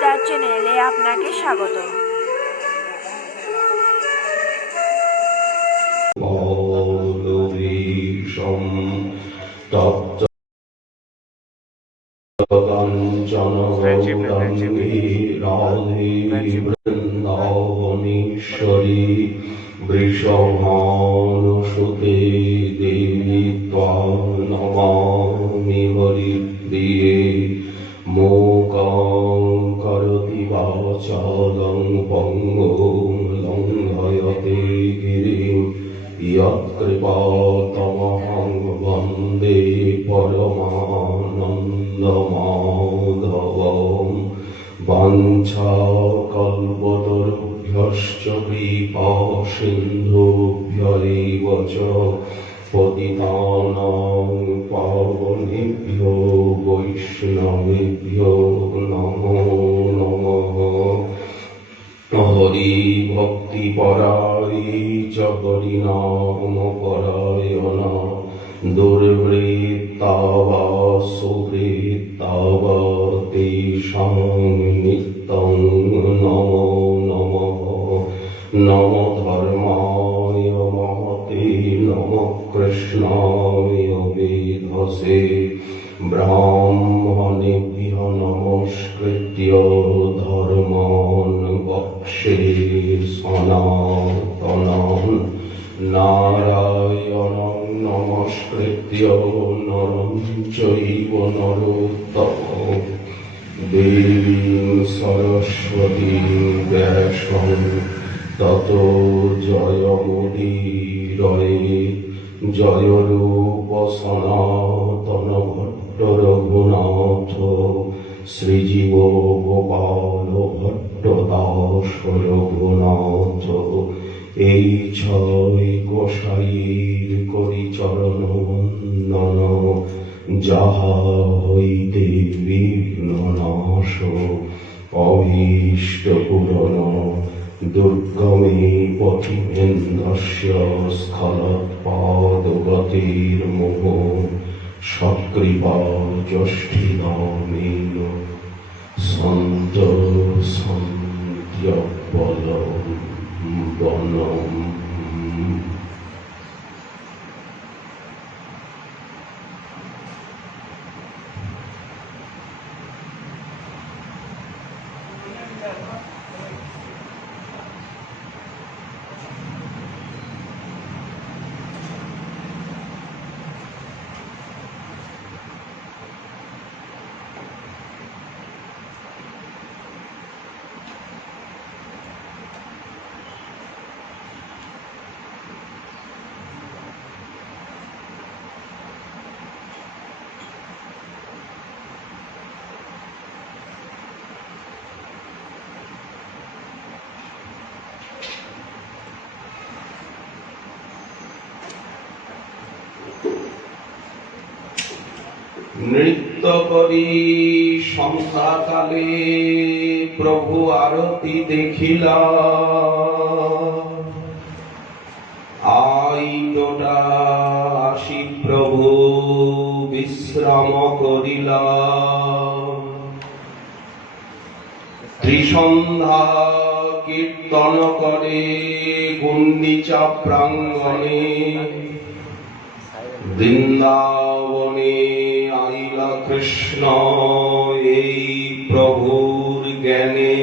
তুলসীদাস চ্যানেলে আপনাকে স্বাগত। বৃন্দাবনেশ্বরী বৃষভানুসুতে দেবী ত্বাং নমামি হরিপ্রিয়ে মূকং করোতি বাচালং পঙ্গুং লঙ্ঘয়তে গিরিং यत्कृपातमहं वन्दे परमानन्दमाधवं वाञ्छाकल्पतरुभ्यश्च कृपासिन्धुभ्य एव च पतितानां पावनेभ्यो वैष्णवेभ्यो नमो नमः। हरि भक्ति पराये च हरिनाम परायणा दुर्वृत्ता वा सुवृत्ता वा तेषां नित्यं नमो नमः। नमो धर्माय महते नमः कृष्णाय वेधसे ब्राह्मणेभ्यः नमस्कृत्य धर्मान् वक्षे सनातनं नारायणं नमस्कृत्य नरं चैव नरोत्तमं देवीं सरस्वतीं व्यासं ततो जयमुदीरयेत्। जय रूप सनातन भट्ट रघुनाथ श्रीजीव गोपाल भट्ट दास रघुनाथ এই ছয় গোসাইর করি চরণ বন্দন যাহা হইতে বিঘ্ন নাশ অভীষ্ট পূরণ দুর্গমে পথিমেন্দ্রস্য স্খলৎপাদগতির্মোহ সকৃপা যষ্ঠিদামেন সন্ত সন্ত্যবলম্বনম। নৃত্য করি সন্ধ্যাকালে প্রভু আরতি দেখিলা আইটোটা আসি প্রভু বিশ্রাম করিলা ত্রিসন্ধ্যা কীর্তন করে গুন্ডিচা প্রাঙ্গণে বৃন্দাবনে আইলা কৃষ্ণ এই প্রভুর জ্ঞানে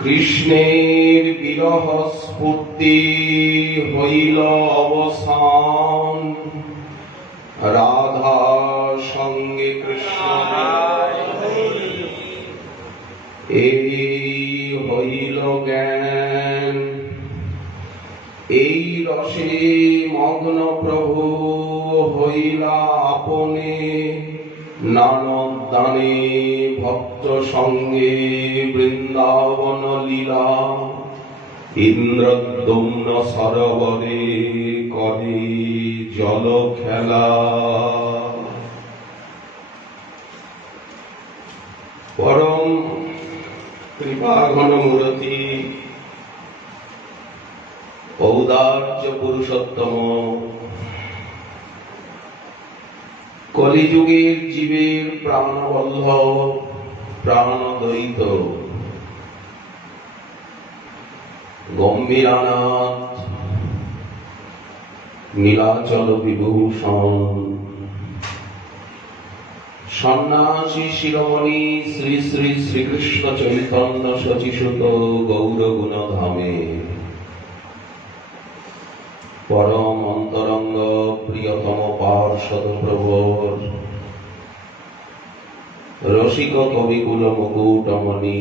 কৃষ্ণের বিরহ স্ফূর্তি হইল অবসান রাধা সঙ্গে কৃষ্ণ এই হইল জ্ঞান এই রসে মগ্ন প্রভু হইলা আপনে নানক দানে ভক্ত সঙ্গে বৃন্দাবন লীলা ইন্দ্রদ্যুম্ন সরোবরে করে জল খেলা পরম কৃপাঘন মূরতি ঔদার্য পুরুষোত্তম কলিযুগের জীবের প্রাণবল্লভ প্রাণদ্বৈত গম্ভীরানাথ নীলাচল বিভূষণ সন্ন্যাসী শিরোমণি শ্রী শ্রী শ্রীকৃষ্ণ চৈতন্য শচীসুত গৌরগুণধামে পরম অন্তরঙ্গ প্রিয়তম পার্ষদ প্রভুর রসিক কবিকুল মুকুটমণি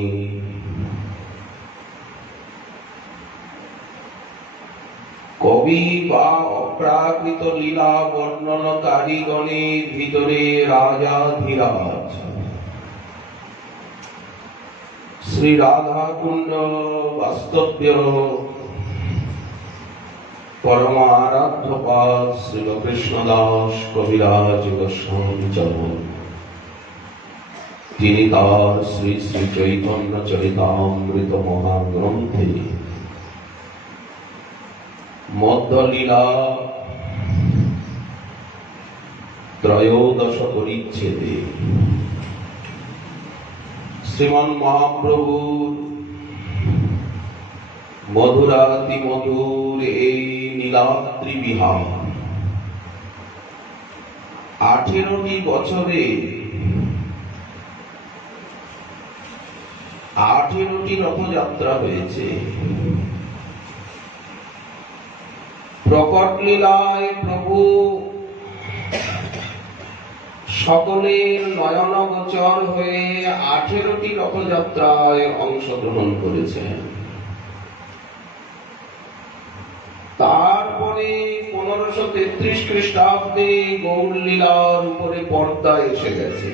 কবি বা অপ্রাকৃত লীলা বর্ণনকারীগণের ভিতরে রাজাধিরাজ শ্রী রাধাকুণ্ড বাস্তব্য পরম আরাধ্য পাদ শ্রীল কৃষ্ণদাস কবিরাজ গোস্বামী চরণ তিনি তার শ্রী শ্রী চৈতন্য চরিতামৃত মহাগ্রন্থে মধ্যলীলা ত্রয়োদশ পরিচ্ছেদে শ্রীমন মহাপ্রভুর মধুরাতি মধুর এই নীলাদ্রি বিহার 18টি বছরে 18টি রথযাত্রা হয়েছে। প্রকট লীলায় প্রভু সকলের নয়নগোচর হয়ে 18টি রথযাত্রায় অংশগ্রহণ করেছেন। তারপরে 1533 খ্রিস্টাব্দে গৌর লীলার উপরে পর্দা এসে গেছে।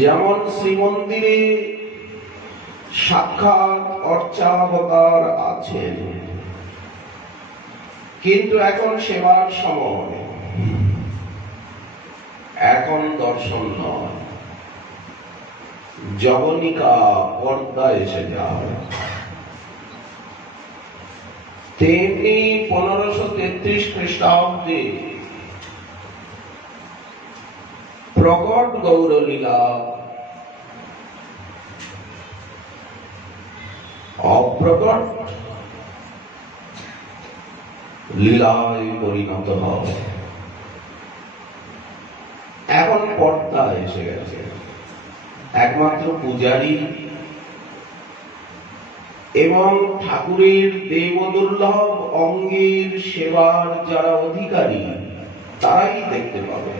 যেমন শ্রীমন্দিরে সাক্ষাৎ অর্চাবতার আছেন, কিন্তু এখন সেবার সময়, এখন দর্শন নয়, জবনিকা পর্দা এসে যায়। তেমনি 1533 খ্রিস্টাব্দে প্রকট গৌরলীলা অপ্রকট লীলায় পরিণত হয়। এখন পর্দা এসে গেছে। একমাত্র পূজারী এবং ঠাকুরের দেবদুর্লভ অঙ্গের সেবার যারা অধিকারী তারাই দেখতে পাবে।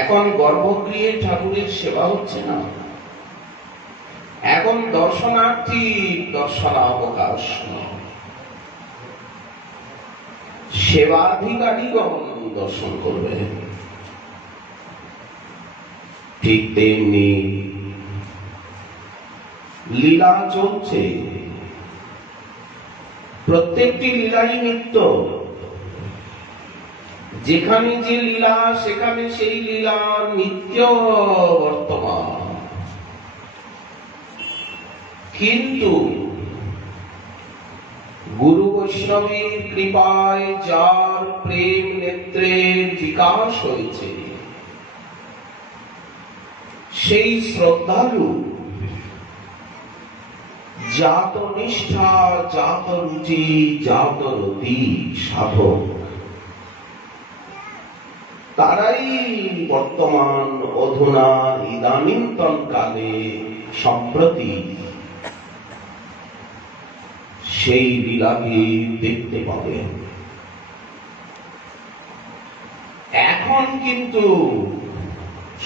এখন গর্ভগৃহে ঠাকুরের সেবা হচ্ছে না, এখন দর্শনার্থী দর্শনাবকাশ নয়, সেবাধিকারীগণ দর্শন করবে। ঠিক তেমনি লীলা চলছে, প্রত্যেকটি লীলাই নিত্য। যেখানে যে লীলা সেখানে সেই লীলা নিত্য বর্তমান। কিন্তু গুরু বৈষ্ণবের কৃপায় যার প্রেম নেত্রের বিকাশ হয়েছে, সেই শ্রদ্ধালু জাত নিষ্ঠা, জাত রুচি, জাত রতি সাধক তারাই বর্তমান অধুনা ইদানীন্তন কালে সম্প্রতি সেই লীলাকে দেখতে পাবেন। এখন কিন্তু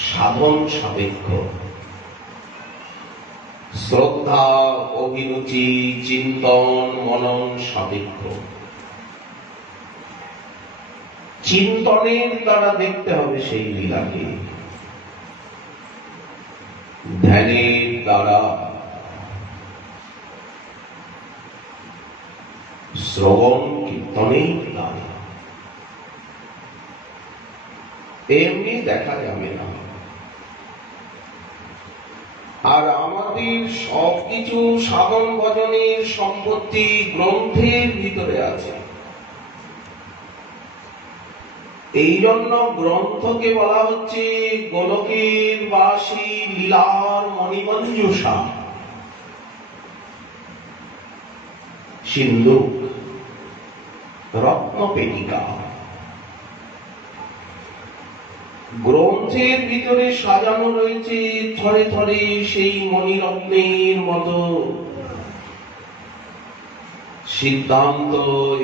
সাধন সাপেক্ষ, শ্রদ্ধা, অভিরুচি, চিন্তন, মনন সাপেক্ষ। চিন্তনের দ্বারা দেখতে হবে সেই লীলাকে, ধ্যানের দ্বারা, শ্রবণ কীর্তনের দ্বারা। এমনি দেখা যাবে না। আর আমাদের সবকিছু সাধন ভজনের সম্পত্তি গ্রন্থের ভিতরে আছে। এই জন্য গ্রন্থকে বলা হচ্ছে গোলকের বাসী লীলার মণিমঞ্জুষা। সিন্ধুক, রত্নপেটিকা, গ্রন্থের ভিতরে সাজানো রয়েছে থরে থরে সেই মণিরত্নের মতো সিদ্ধান্ত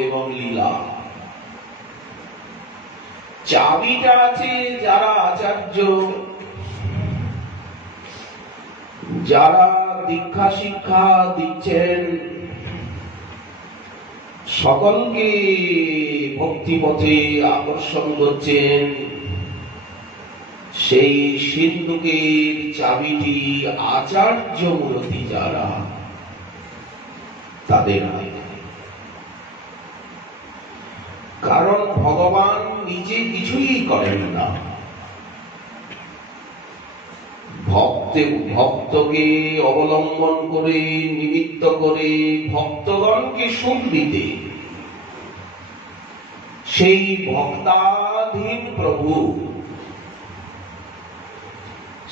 এবং লীলা। চাবিটা আছে যারা আচার্য, যারা দীক্ষা শিক্ষা দিচ্ছেন, সকলকে ভক্তিপথে আকর্ষণ করছেন, সেই সিন্ধুকের চাবিটি আচার্য মূরতি যারা, তাদের হাতে। কারণ ভগবান নিজে কিছুই করেন না, ভক্তকে অবলম্বন করে নিমিত্ত করে ভক্তগণকে সুখ দিতে সেই ভক্তাধীন প্রভু,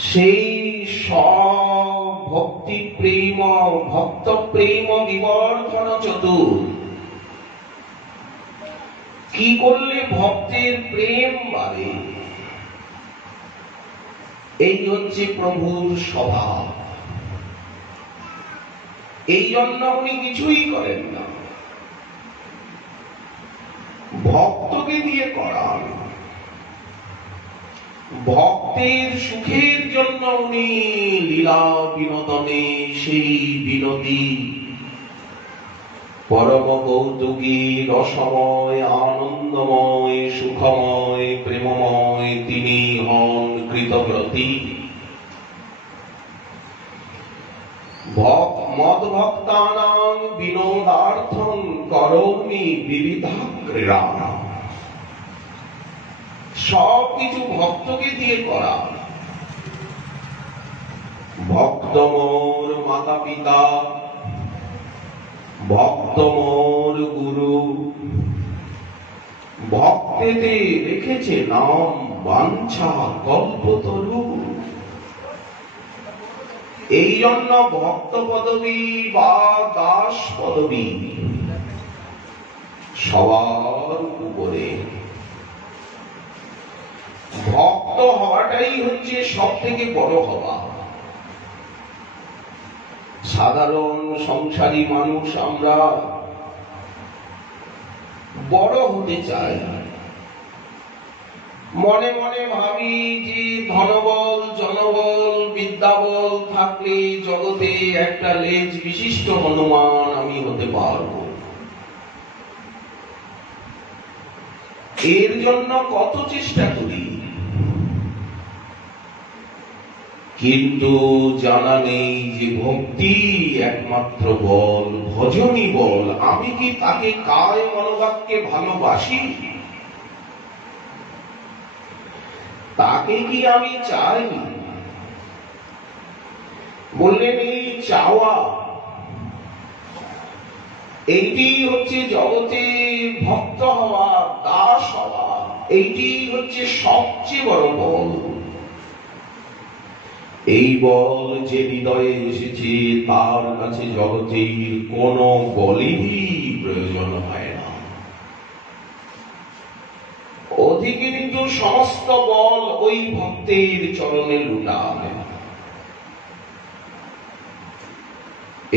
সেই ভক্তি প্রেম ভক্ত প্রেম বিবর্ধন চতুর, কি করলে ভক্তের প্রেম বাড়ে, এই হচ্ছে প্রভুর স্বভাব। এই জন্য উনি কিছুই করেন না, ভক্তকে দিয়ে করান। ভক্তের সুখের জন্য উনি লীলা বিনোদনে সেই বিনোদী পরম কৌতুকী রসময় আনন্দময় সুখময় প্রেমময় তিনি হন কৃতব্রতী। মদ ভক্তানাং বিনোদার্থং করোমি বিবিধা ক্রীড়া। সব কিছু ভক্তকে দিয়ে করা। ভক্ত মোর মাতা পিতা, ভক্ত মোর গুরু, ভক্তেতে রেখেছে নাম বাঞ্ছা কল্পতরু। এই জন্য ভক্ত পদবী বা দাস পদবী সবার উপরে। ভক্ত হওয়াটাই হচ্ছে সব থেকে বড় হওয়া। সাধারণ সংসারী মানুষ আমরা বড় হতে চাই, মনে মনে ভাবি যে ধনবল জনবল বিদ্যাবল থাকলে জগতে একটা লেজ বিশিষ্ট হনুমান আমি হতে পারব। এর জন্য কত চেষ্টা করি, কিন্তু জানা নেই যে ভক্তি একমাত্র বল, ভজনই বল। আমি কি তাকে কায় মনোবাক্যে ভালোবাসি? তাকে কি আমি চাই? বললেন এই চাওয়া, এইটি হচ্ছে জগতে ভক্ত হওয়া, দাস হওয়া, এইটি হচ্ছে সবচেয়ে বড় বল। এই বল যে হৃদয়ে এসেছে তার কাছে জগতের কোন বলেরই প্রয়োজন হয় না। অধিকন্তু সমস্ত বল ওই ভক্তের চরণে লুটায়।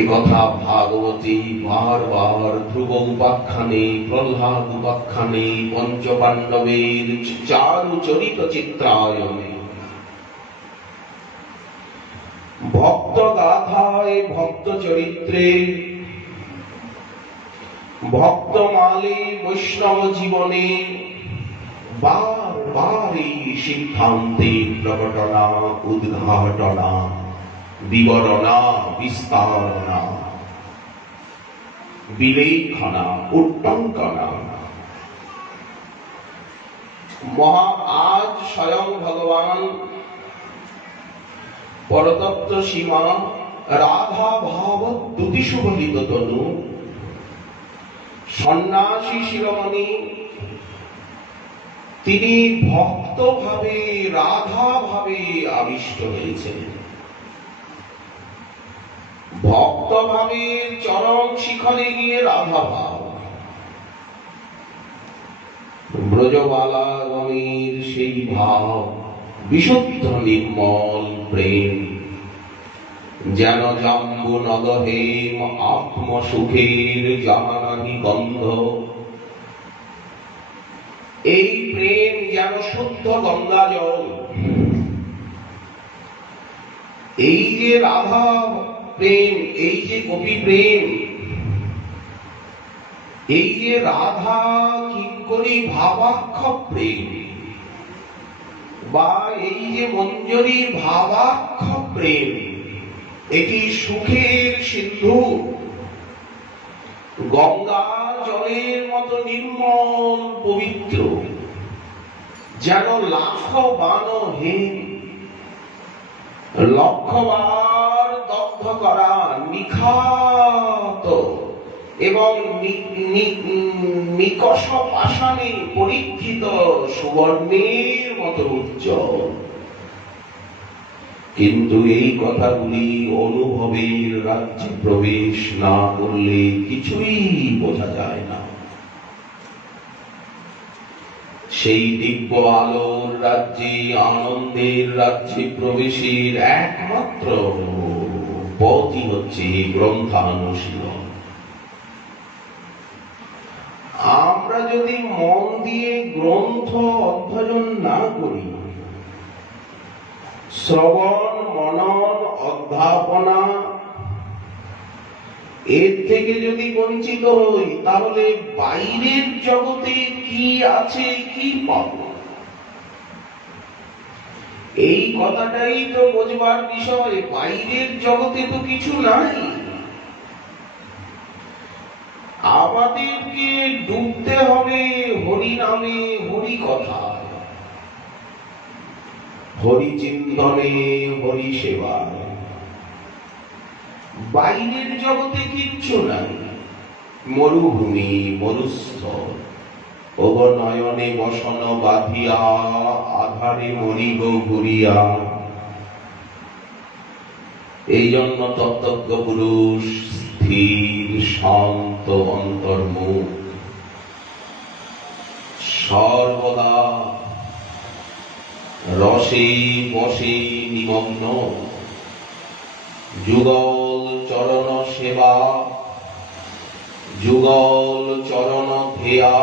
একথা ভাগবতী বারবার ধ্রুব উপাখ্যানে, প্রহ্লাদ উপাখ্যানে, পঞ্চপাণ্ডবের চারু চরিত চিত্রায়নে, ভক্ত গাথায় ভক্ত চরিত্রে, ভক্ত মালে বৈষ্ণব জীবনে বারবার এই সিদ্ধান্তের প্রকটনা উদ্ঘাটনা বিবরণা বিস্তারণা বিলেখনা উট্টঙ্কনা। আজ স্বয়ং ভগবান পরতত্ত্ব সীমা রাধা ভাব দুটি সুবলিত তনু সন্ন্যাসী শিরোমণি তিনি ভক্ত ভাবে রাধা ভাবে আবিষ্ট হয়েছেন। ভক্ত ভাবের চরম শিখরে গিয়ে রাধা ভাব, ব্রজবালাগণের সেই ভাব, বিশুদ্ধ নির্মল প্রেম, যেন জাম্বু নদহেম আত্মসুখের জানানি গন্ধ। এই প্রেম যেন শুদ্ধ গঙ্গা জল। এই যে রাধা প্রেম, এই যে গোপী প্রেম, এই যে রাধা কিঙ্করী ভাবাক্ষ প্রেম, বা এই যে মঞ্জরীর ভাবাক্ষ প্রেম, এটি সুখের সিন্ধু, গঙ্গা জলের মতো নির্মল পবিত্র, যেন লাখ বাণহীন, লক্ষবার দগ্ধ করা নিখাত এবং নিকষ পাষাণে পরীক্ষিত সুবর্ণের মতো উজ্জ্বল। কিন্তু এই কথাগুলি অনুভবের রাজ্যে প্রবেশ না করলে কিছুই বোঝা যায় না। সেই দিব্য আলোর রাজ্যে, আনন্দের রাজ্যে প্রবেশের একমাত্র পথই হচ্ছে গ্রন্থানুশীলন। আমরা যদি মন দিয়ে গ্রন্থ অধ্যয়ন না করি, শ্রবণ মনন অধ্যাপনা এর থেকে যদি বঞ্চিত হই, তাহলে বাইরের জগতে কি আছে, কি পাব, এই কথাটাই তো বোঝবার বিষয়। বাইরের জগতে তো কিছু নাই। আমাদেরকে ডুবতে হবে হরি নামে, হরি কথায়, হরি চিন্তনে, হরি সেবায়। বাইরের জগতে কিচ্ছু নাই। মরুভূমি, মরুস্থল, নয়নে বসন বাঁধিয়া, আধারে মরিব ঘুরিয়া। এই জন্য তত্ত্বজ্ঞ পুরুষ স্থির শান্ত অন্তর্মুখ, সর্বদা রসে বসে নিমগ্ন, যুগল চরণ সেবা, যুগল চরণ ধেয়া,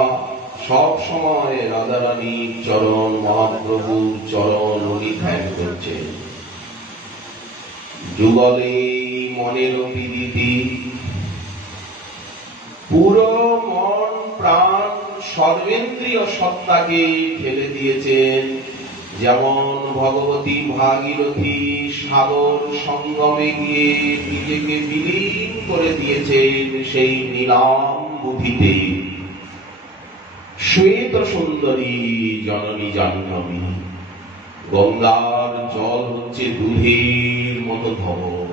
সব সময় রাধারানীর চরণ, মহাপ্রভুর চরণ উনি ধ্যান করছেন। যুগলে মনের বিদিতি, পুরো মন প্রাণ সর্বেন্দ্রীয় সত্তাকে ঠেলে দিয়েছেন। যেমন ভগবতী ভাগীরথী সাগর সঙ্গমে গিয়ে নিজেকে বিলীন করে দিয়েছেন সেই নীলাম বুদ্ধিতে। শ্বেত সুন্দরী জননী জাহ্নবী, গঙ্গার জল হচ্ছে দুধের মতো ধবল,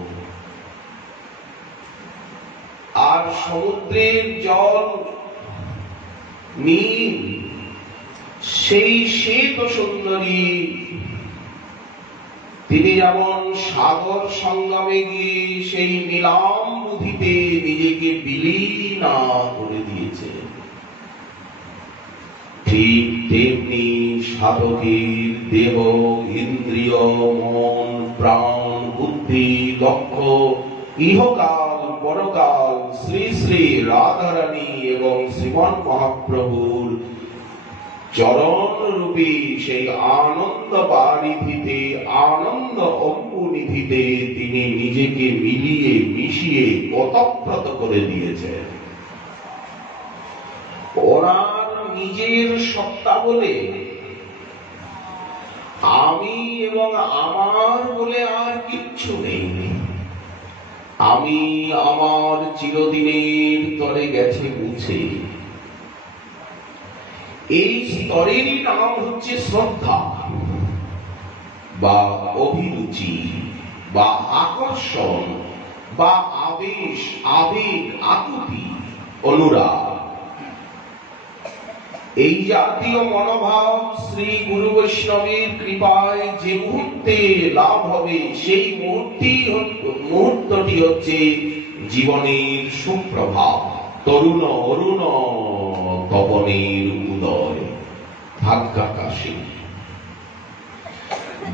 আর সমুদ্রের জল নীল। সেই শ্বেত সুন্দরী তিনি যেমন সাগর সঙ্গমে গিয়ে সেই নীলাম বুদ্ধিতে নিজেকে বিলীন করে দিয়েছে, ঠিক তেমনি সাধকের দেহ, ইন্দ্রিয়, মন, প্রাণ, বুদ্ধি, লক্ষ্য ইহকাল পরকাল শ্রী শ্রী রাধারানী এবং শ্রীমান মহাপ্রভুর চরণ রূপী সেই আনন্দ বারিধিতে, আনন্দ অঙ্কুনিধিতে তিনি নিজেকে মিলিয়ে মিশিয়ে ওতপ্রোত করে দিয়েছেন। ওনার নিজের সত্তা বলে, আমি এবং আমার বলে আর কিচ্ছু নেই। আমি আমার চিরদিনের তরে গেছে মুছে। এই স্তরেরই নাম হচ্ছে শ্রদ্ধা বা অভিরুচি বা আকর্ষণ বা আবেশ, আবেগ, আকুতি, অনুরাগ। এই জাতীয় মনোভাব শ্রী গুরু বৈষ্ণবের কৃপায় যে মুহূর্তে লাভ হবে, সেই মুহূর্তটি হচ্ছে জীবনের সুপ্রভাত। তরুণ অরুণ তপনের উদয়, ভাগ্যাকাশে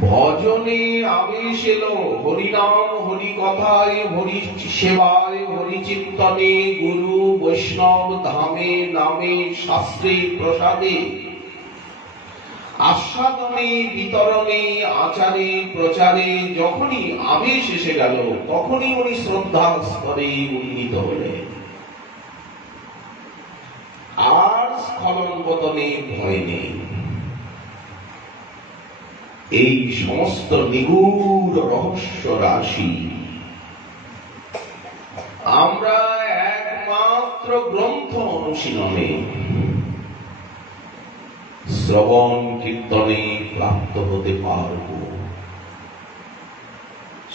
ভজনে আবেশ এলো, হরিনাম হরি কথায়, হরি সেবায়, হরি চিন্তনে, গুরু বৈষ্ণব ধামে নামে, শাস্ত্রে প্রসাদে, আস্বাদনে বিতরণে, আচারে প্রচারে যখনই আবেশ এসে গেল, তখনই উনি শ্রদ্ধা স্তরে উন্নীত হলেন। আর স্খলন পতনে ভয় নেই। এই সমস্ত নিগূঢ় রহস্য রাশি আমরা একমাত্র গ্রন্থ অনুশীলনে, শ্রবণ কীর্তনে প্রাপ্ত হতে পারব।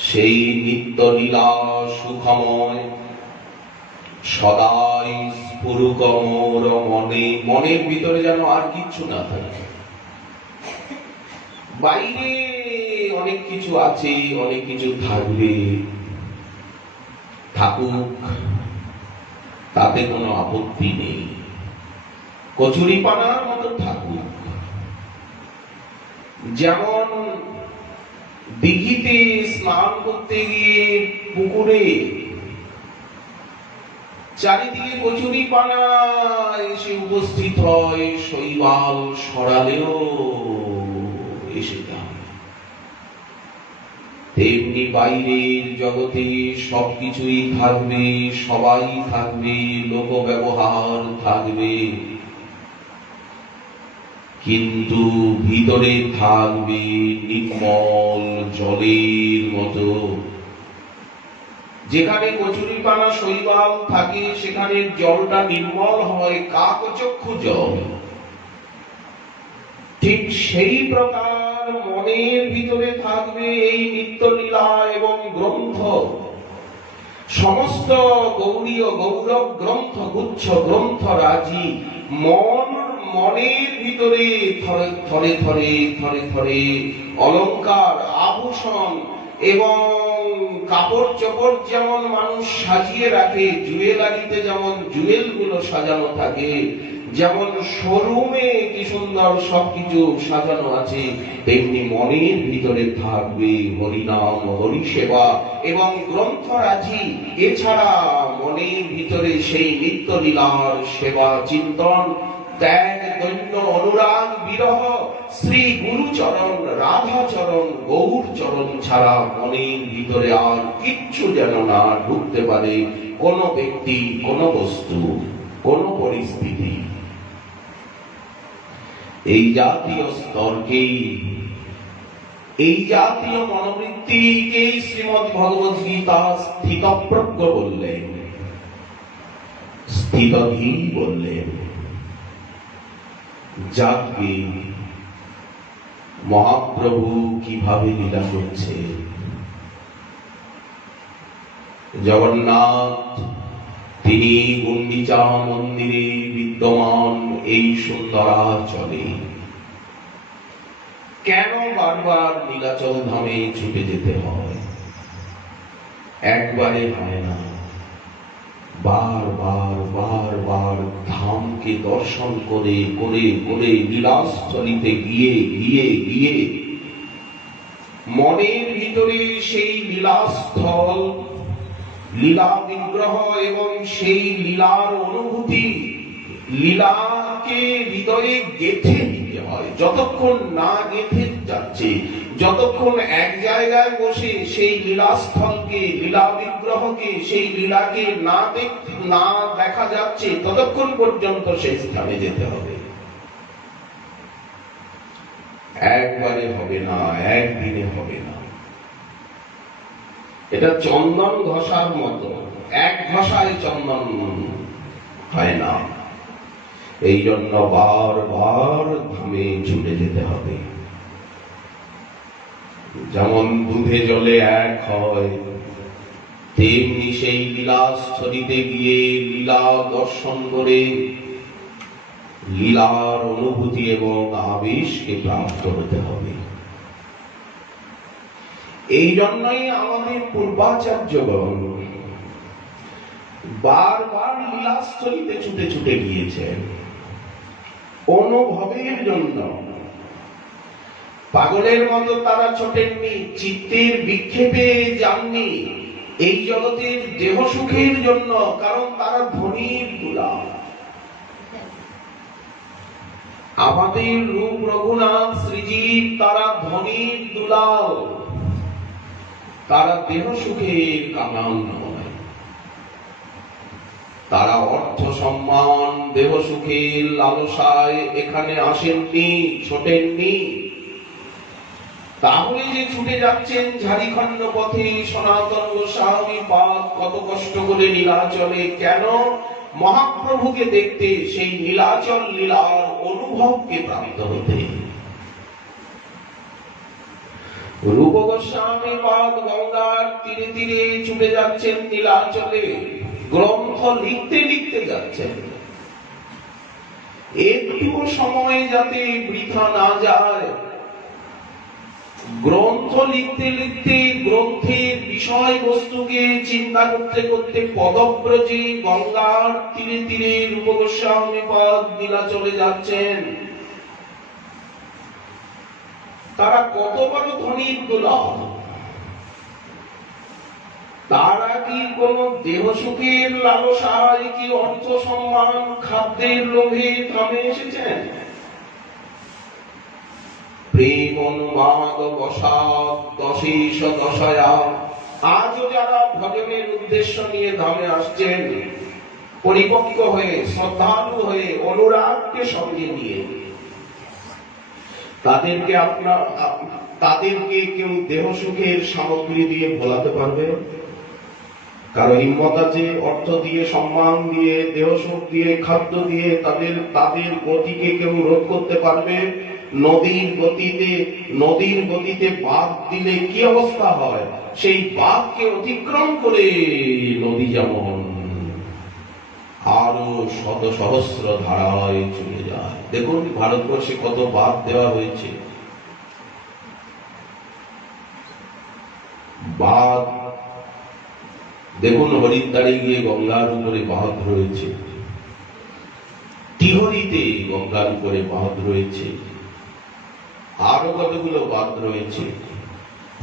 সেই নিত্য লীলা সুখময় সদাই স্ফুরুক মোর মনে, মনের ভিতরে যেন আর কিচ্ছু না থাকে। বাইরে অনেক কিছু আছে, অনেক কিছু থাকবে, থাকুক, তাতে কোনো আপত্তি নেই। কচুরিপানার মতো থাকুক। যেমন দিঘিতে স্নান করতে গিয়ে পুকুরে চারিদিকে কচুরিপানা এসে উপস্থিত হয়, শৈবাল সরালেও এসে যায়। তেমনি বাইরের জগতে সবকিছুই থাকবে, সবাই থাকবে, লোক ব্যবহার থাকবে, কিন্তু ভিতরে থাকবে নির্মল জলের মতো। যেখানে কচুরিপানা শৈবাল থাকে সেখানে জলটা নির্মল হয়, কাকচক্ষু জল। ঠিক সেই প্রকার মনের ভিতরে থাকবে এই নিত্যলীলা এবং গ্রন্থ, সমস্ত গৌরীয় গৌরব গ্রন্থ, গুচ্ছ গ্রন্থ রাজি। মনের ভিতরে থরে থরে থরে থরে থরে অলংকার আভূষণ এবং কাপড় চোপড় যেমন মানুষ সাজিয়ে রাখে, জুয়েলারিতে যেমন জুয়েল গুলো সাজানো থাকে, যেমন শোরুমে কি সুন্দর সবকিছু সাজানো আছে, তেমনি মনের ভিতরে থাকবে হরিনাম হরি সেবা এবং গ্রন্থরাজি। এছাড়া মনের ভিতরে সেই নিত্য লীলার সেবা চিন্তন, ত্যাগ দৈন্য অনুরাগ বিরহ, শ্রী গুরুচরণ রাধাচরণ গৌর চরণ ছাড়া মনের ভিতরে আর কিচ্ছু যেন না ঢুকতে পারে। কোন ব্যক্তি, কোন বস্তু, কোন পরিস্থিতি। এই জাতীয় স্তরকেই, এই জাতীয় মনোবৃত্তিকেই শ্রীমদ্ ভগবদ গীতা স্থিতপ্রজ্ঞ বললেন, স্থিতধী বললেন। যাকে মহাপ্রভু কিভাবে লীলা করছে, জগন্নাথ তিনি গুন্ডিচা মন্দিরে বিদ্যমান এই সুন্দরাচলে কেন বারবার নীলাচল ধামে ছুটে যেতে হয়? একবারে হয় না, বারবার বারবার ধামকে দর্শন করে করে করে লীলাস্থলিতে গিয়ে গিয়ে গিয়ে মনের ভিতরে সেই লীলাস্থল, লীলা বিগ্রহ এবং সেই লীলার অনুভূতি, লীলাকে হৃদয়ে গেঁথে নিতে হয়। যতক্ষণ না গেঁথে যাচ্ছে, যতক্ষণ এক জায়গায় বসে সেই লীলাস্থলকে, লীলা বিগ্রহকে, সেই লীলাকে না দেখা যাচ্ছে, ততক্ষণ পর্যন্ত সেই স্থানে যেতে হবে। একবারে হবে না, একদিনে হবে না। এটা চন্দন ঘষার মতো, এক ঘষায় চন্দন হয় না। এই জন্য বারবার ধামে ছুটে যেতে হবে। যেমন দুধে জলে এক হয়, তেমনি সেই লীলাস্থলিতে গিয়ে লীলা দর্শন করে লীলার অনুভূতি এবং আবেশকে প্রাপ্ত হতে হবে। এই জন্যই আমাদের পূর্বাচার্যগণ বারবার লীলাস্থলীতে ছুটে ছুটে গিয়েছেন অনুভবের জন্য। পাগলের মতো তারা ছোটেননি, চিত্তের বিক্ষেপে যাননি এই জগতের দেহ সুখের জন্য, কারণ তারা ধনীর দুলাল। আমাদের রূপ রঘুনাথ শ্রীজীব তারা ধনীর দুলাল, তারা দেহ সুখের কাঙাল নয়। তারা অর্থ সম্মান দেহ সুখের লালসায় এখানে আসেননি, ছোটেননি। তাহলে যে ছুটে যাচ্ছেন ঝাড়িখণ্ড পথে সনাতন গোস্বামী পাদ কত কষ্ট করে নীলাচলে, কেন? মহাপ্রভুকে দেখতে, সেই নীলাচল লীলার অনুভবকে প্রাপ্ত হতে। রূপ গোস্বামী পাদ গঙ্গার তীরে তীরে ছুটে যাচ্ছেন নীলাচলে, গ্রন্থ লিখতে লিখতে যাচ্ছেন। একটু সময় যাতে বৃথা না যায়, গ্রন্থ লিখতে লিখতে গ্রন্থের বিষয়বস্তুকে চিন্তা করতে করতে পদব্রজে গঙ্গার তীরে তীরে রূপ গোস্বামী পাদ নীলাচলে যাচ্ছেন। তারা কত বড় ধনীর দুলাল! তারা কি কোন দেহ সুখের লালসায়, কি অর্থ সম্মান খাদ্যের লোভে থামে এসেছেন? প্রেম অনুবাদ বসাদ দশেশ দশায়া। আজও যারা ভজনের উদ্দেশ্য নিয়ে ধামে আসছেন, পরিপক্ক হয়ে, শ্রদ্ধালু হয়ে, অনুরাগকে সঙ্গে নিয়ে, তাদেরকে কেউ দেহ সুখের সামগ্রী দিয়ে ভোলাতে পারবে? কারো হিম্মত আছে অর্থ দিয়ে, সম্মান দিয়ে, দেহ সুখ দিয়ে, খাদ্য দিয়ে তাদের গতিকে কেউ রোধ করতে পারবে? নদীর গতিতে বাঁধ দিলে কি অবস্থা হয়? সেই বাঁধকে অতিক্রম করে নদী যেমন আরো শত সহস্র ধারায় চলে যায়। দেখুন ভারতবর্ষে কত বাঁধ দেওয়া হয়েছে। বাঁধ দেখুন, হরিদ্বারে গিয়ে গঙ্গার উপরে বাঁধ রয়েছে, টিহরিতে গঙ্গার উপরে বাঁধ রয়েছে, আরো কতগুলো বাঁধ রয়েছে।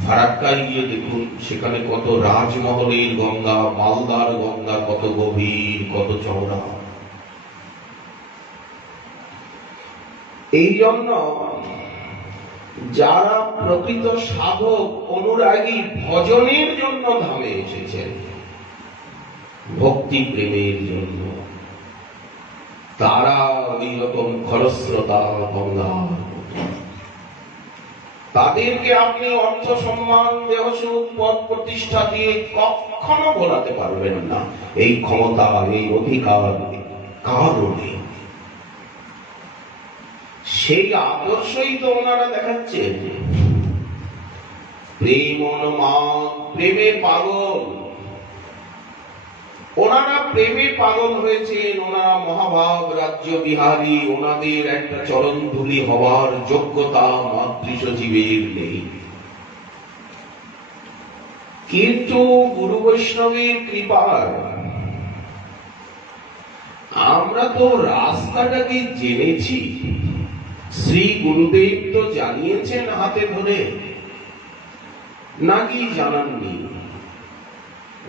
ফারাক্কায় গিয়ে দেখুন, সেখানে কত রাজমহলের গঙ্গা, মালদার গঙ্গা কত গভীর, কত চওড়া। এই জন্য যারা প্রকৃত সাধক অনুরাগী ভজনের জন্য ধামে এসেছেন, ভক্তি প্রেমের জন্য, তারা ওই রকম খরস্রোতা গঙ্গা। তাদেরকে আপনি অর্থ সম্মান দেহ সুখ পদ প্রতিষ্ঠা দিয়ে কখনো বলাতে পারবেন না। এই ক্ষমতা, এই অধিকার কারণে সেই আদর্শই তো ওনারা দেখাচ্ছেন। প্রেম অনুমান, প্রেমে পাগল। ওনারা প্রেমে পাগল হয়েছেন, ওনারা মহাভাব রাজ্য বিহারী। ওনাদের একটা চরণ ধুলি হওয়ার যোগ্যতা মাতৃসজীবের নেই। কিন্তু গুরু বৈষ্ণবের কৃপায় আমরা তো রাস্তাটাকে জেনেছি। শ্রী গুরুদেব তো জানিয়েছেন হাতে ধরে, নাকি জানাননি?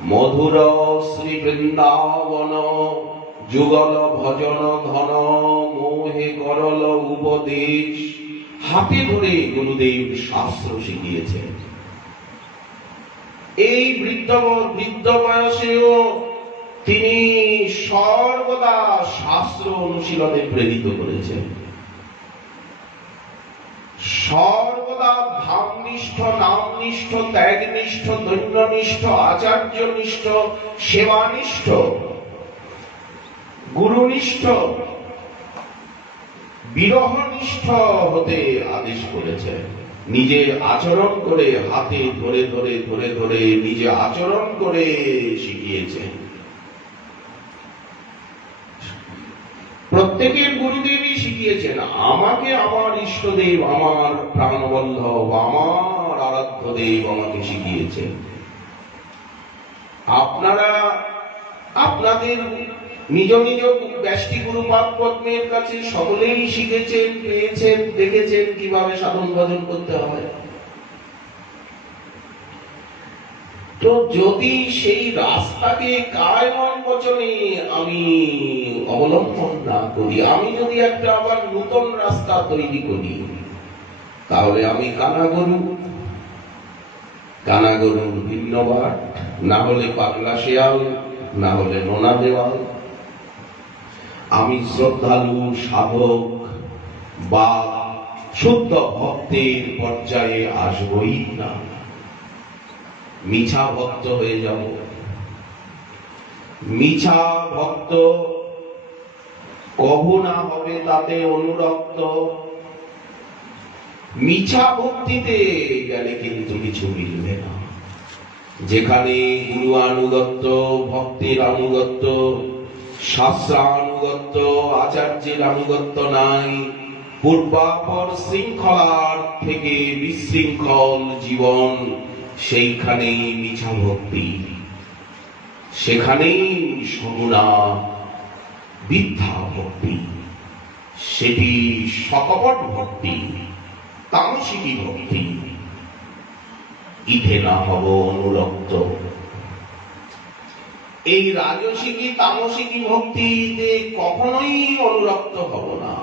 মধুর শ্রী বৃন্দাবন যুগল ভজন ধন মোহে করল উপদেশ। হাতে ধরে গুরুদেব শাস্ত্র শিখিয়েছেন। এই বৃদ্ধ বয়সেও তিনি সর্বদা শাস্ত্র অনুশীলনে প্রেরিত করেছেন। সর্বদা ধামনিষ্ঠ, নামনিষ্ঠ, ত্যাগনিষ্ঠ, দৈন্যনিষ্ঠ, আচার্যনিষ্ঠ, সেবানিষ্ঠ, গুরুনিষ্ঠ, বিরহনিষ্ঠ হতে আদেশ করেছেন। নিজে আচরণ করে, হাতে ধরে ধরে ধরে ধরে নিজে আচরণ করে শিখিয়েছেন। প্রত্যেকের গুরুদেবই আমাকে আমার ইষ্টদেব, আমার প্রাণবল্লভ, আমার আরাধ্য দেব আমাকে শিখিয়েছেন। আপনারা আপনাদের নিজ নিজ ব্যষ্টি গুরুপাদ পদ্মের কাছে সকলেই শিখেছেন, পেয়েছেন, দেখেছেন কিভাবে সাধন ভজন করতে হয়। তো যদি সেই রাস্তাকে কায়মন বচনে আমি অবলম্বন না করি, আমি যদি একটা আবার নতুন রাস্তা তৈরি করি, তাহলে আমি কানাগরুর ভিন্ন বাট, না হলে পাগলা শেয়াল, না হলে নোনা দেওয়াল। আমি শ্রদ্ধালু সাধক বা শুদ্ধ ভক্তের পর্যায়ে আসবই না, মিছা ভক্ত হয়ে যাব। মিছা ভক্ত কবু না হবে তাতে অনুরক্ত। মিছা ভক্তিতে গেলে কিন্তু কিছু মিলবে না। যেখানে গুরু আনুগত্য, ভক্তের আনুগত্য, শাস্ত্রানুগত্য, আচার্যের আনুগত্য নাই, পূর্বাপর শৃঙ্খলার থেকে বিশৃঙ্খল জীবন, সেইখানেই মিছা ভক্তি, সেখানেই সগুণা বৃদ্ধা ভক্তি, সেটি সকপট ভক্তি, তামসিকী ভক্তি। ইথে না হব অনুরক্ত। এই রাজসিকী তামসিকী ভক্তিতে কখনোই অনুরক্ত হব না।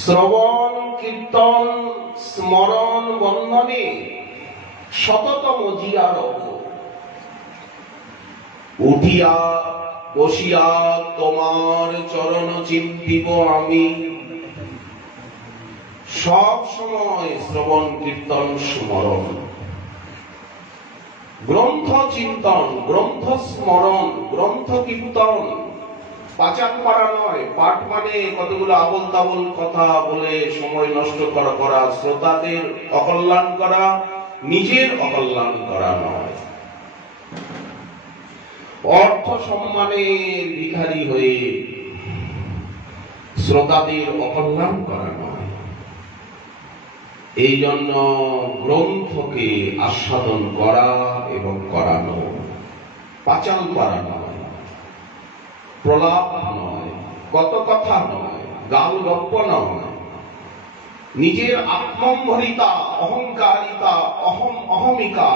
শ্রবণ কীর্তন স্মরণ বন্ধনে শততম জিয়া রব। উঠিয়া বসিয়া তোমার চরণ চিন্তিব আমি। সব সময় শ্রবণ কীর্তন স্মরণ, গ্রন্থ চিন্তন, গ্রন্থ স্মরণ, গ্রন্থ কীর্তন। পাচার করা নয়। পাঠ মানে কতগুলো আবল তাবল কথা বলে সময় নষ্ট করা, শ্রোতাদের অকল্যাণ করা, নিজের অকল্যাণ করা নয়। অর্থ সম্মানের ভিখারি হয়ে শ্রোতাদের অকল্যাণ করা নয়। এই জন্য গ্রন্থকে আস্বাদন করা এবং করানো, পাচাল করা নয়, প্রলাপ নয়, কত কথা নয়, গাল গপ্প নয়। নিজের আত্মম্ভরিতা, অহংকারিতা, অহমিকা,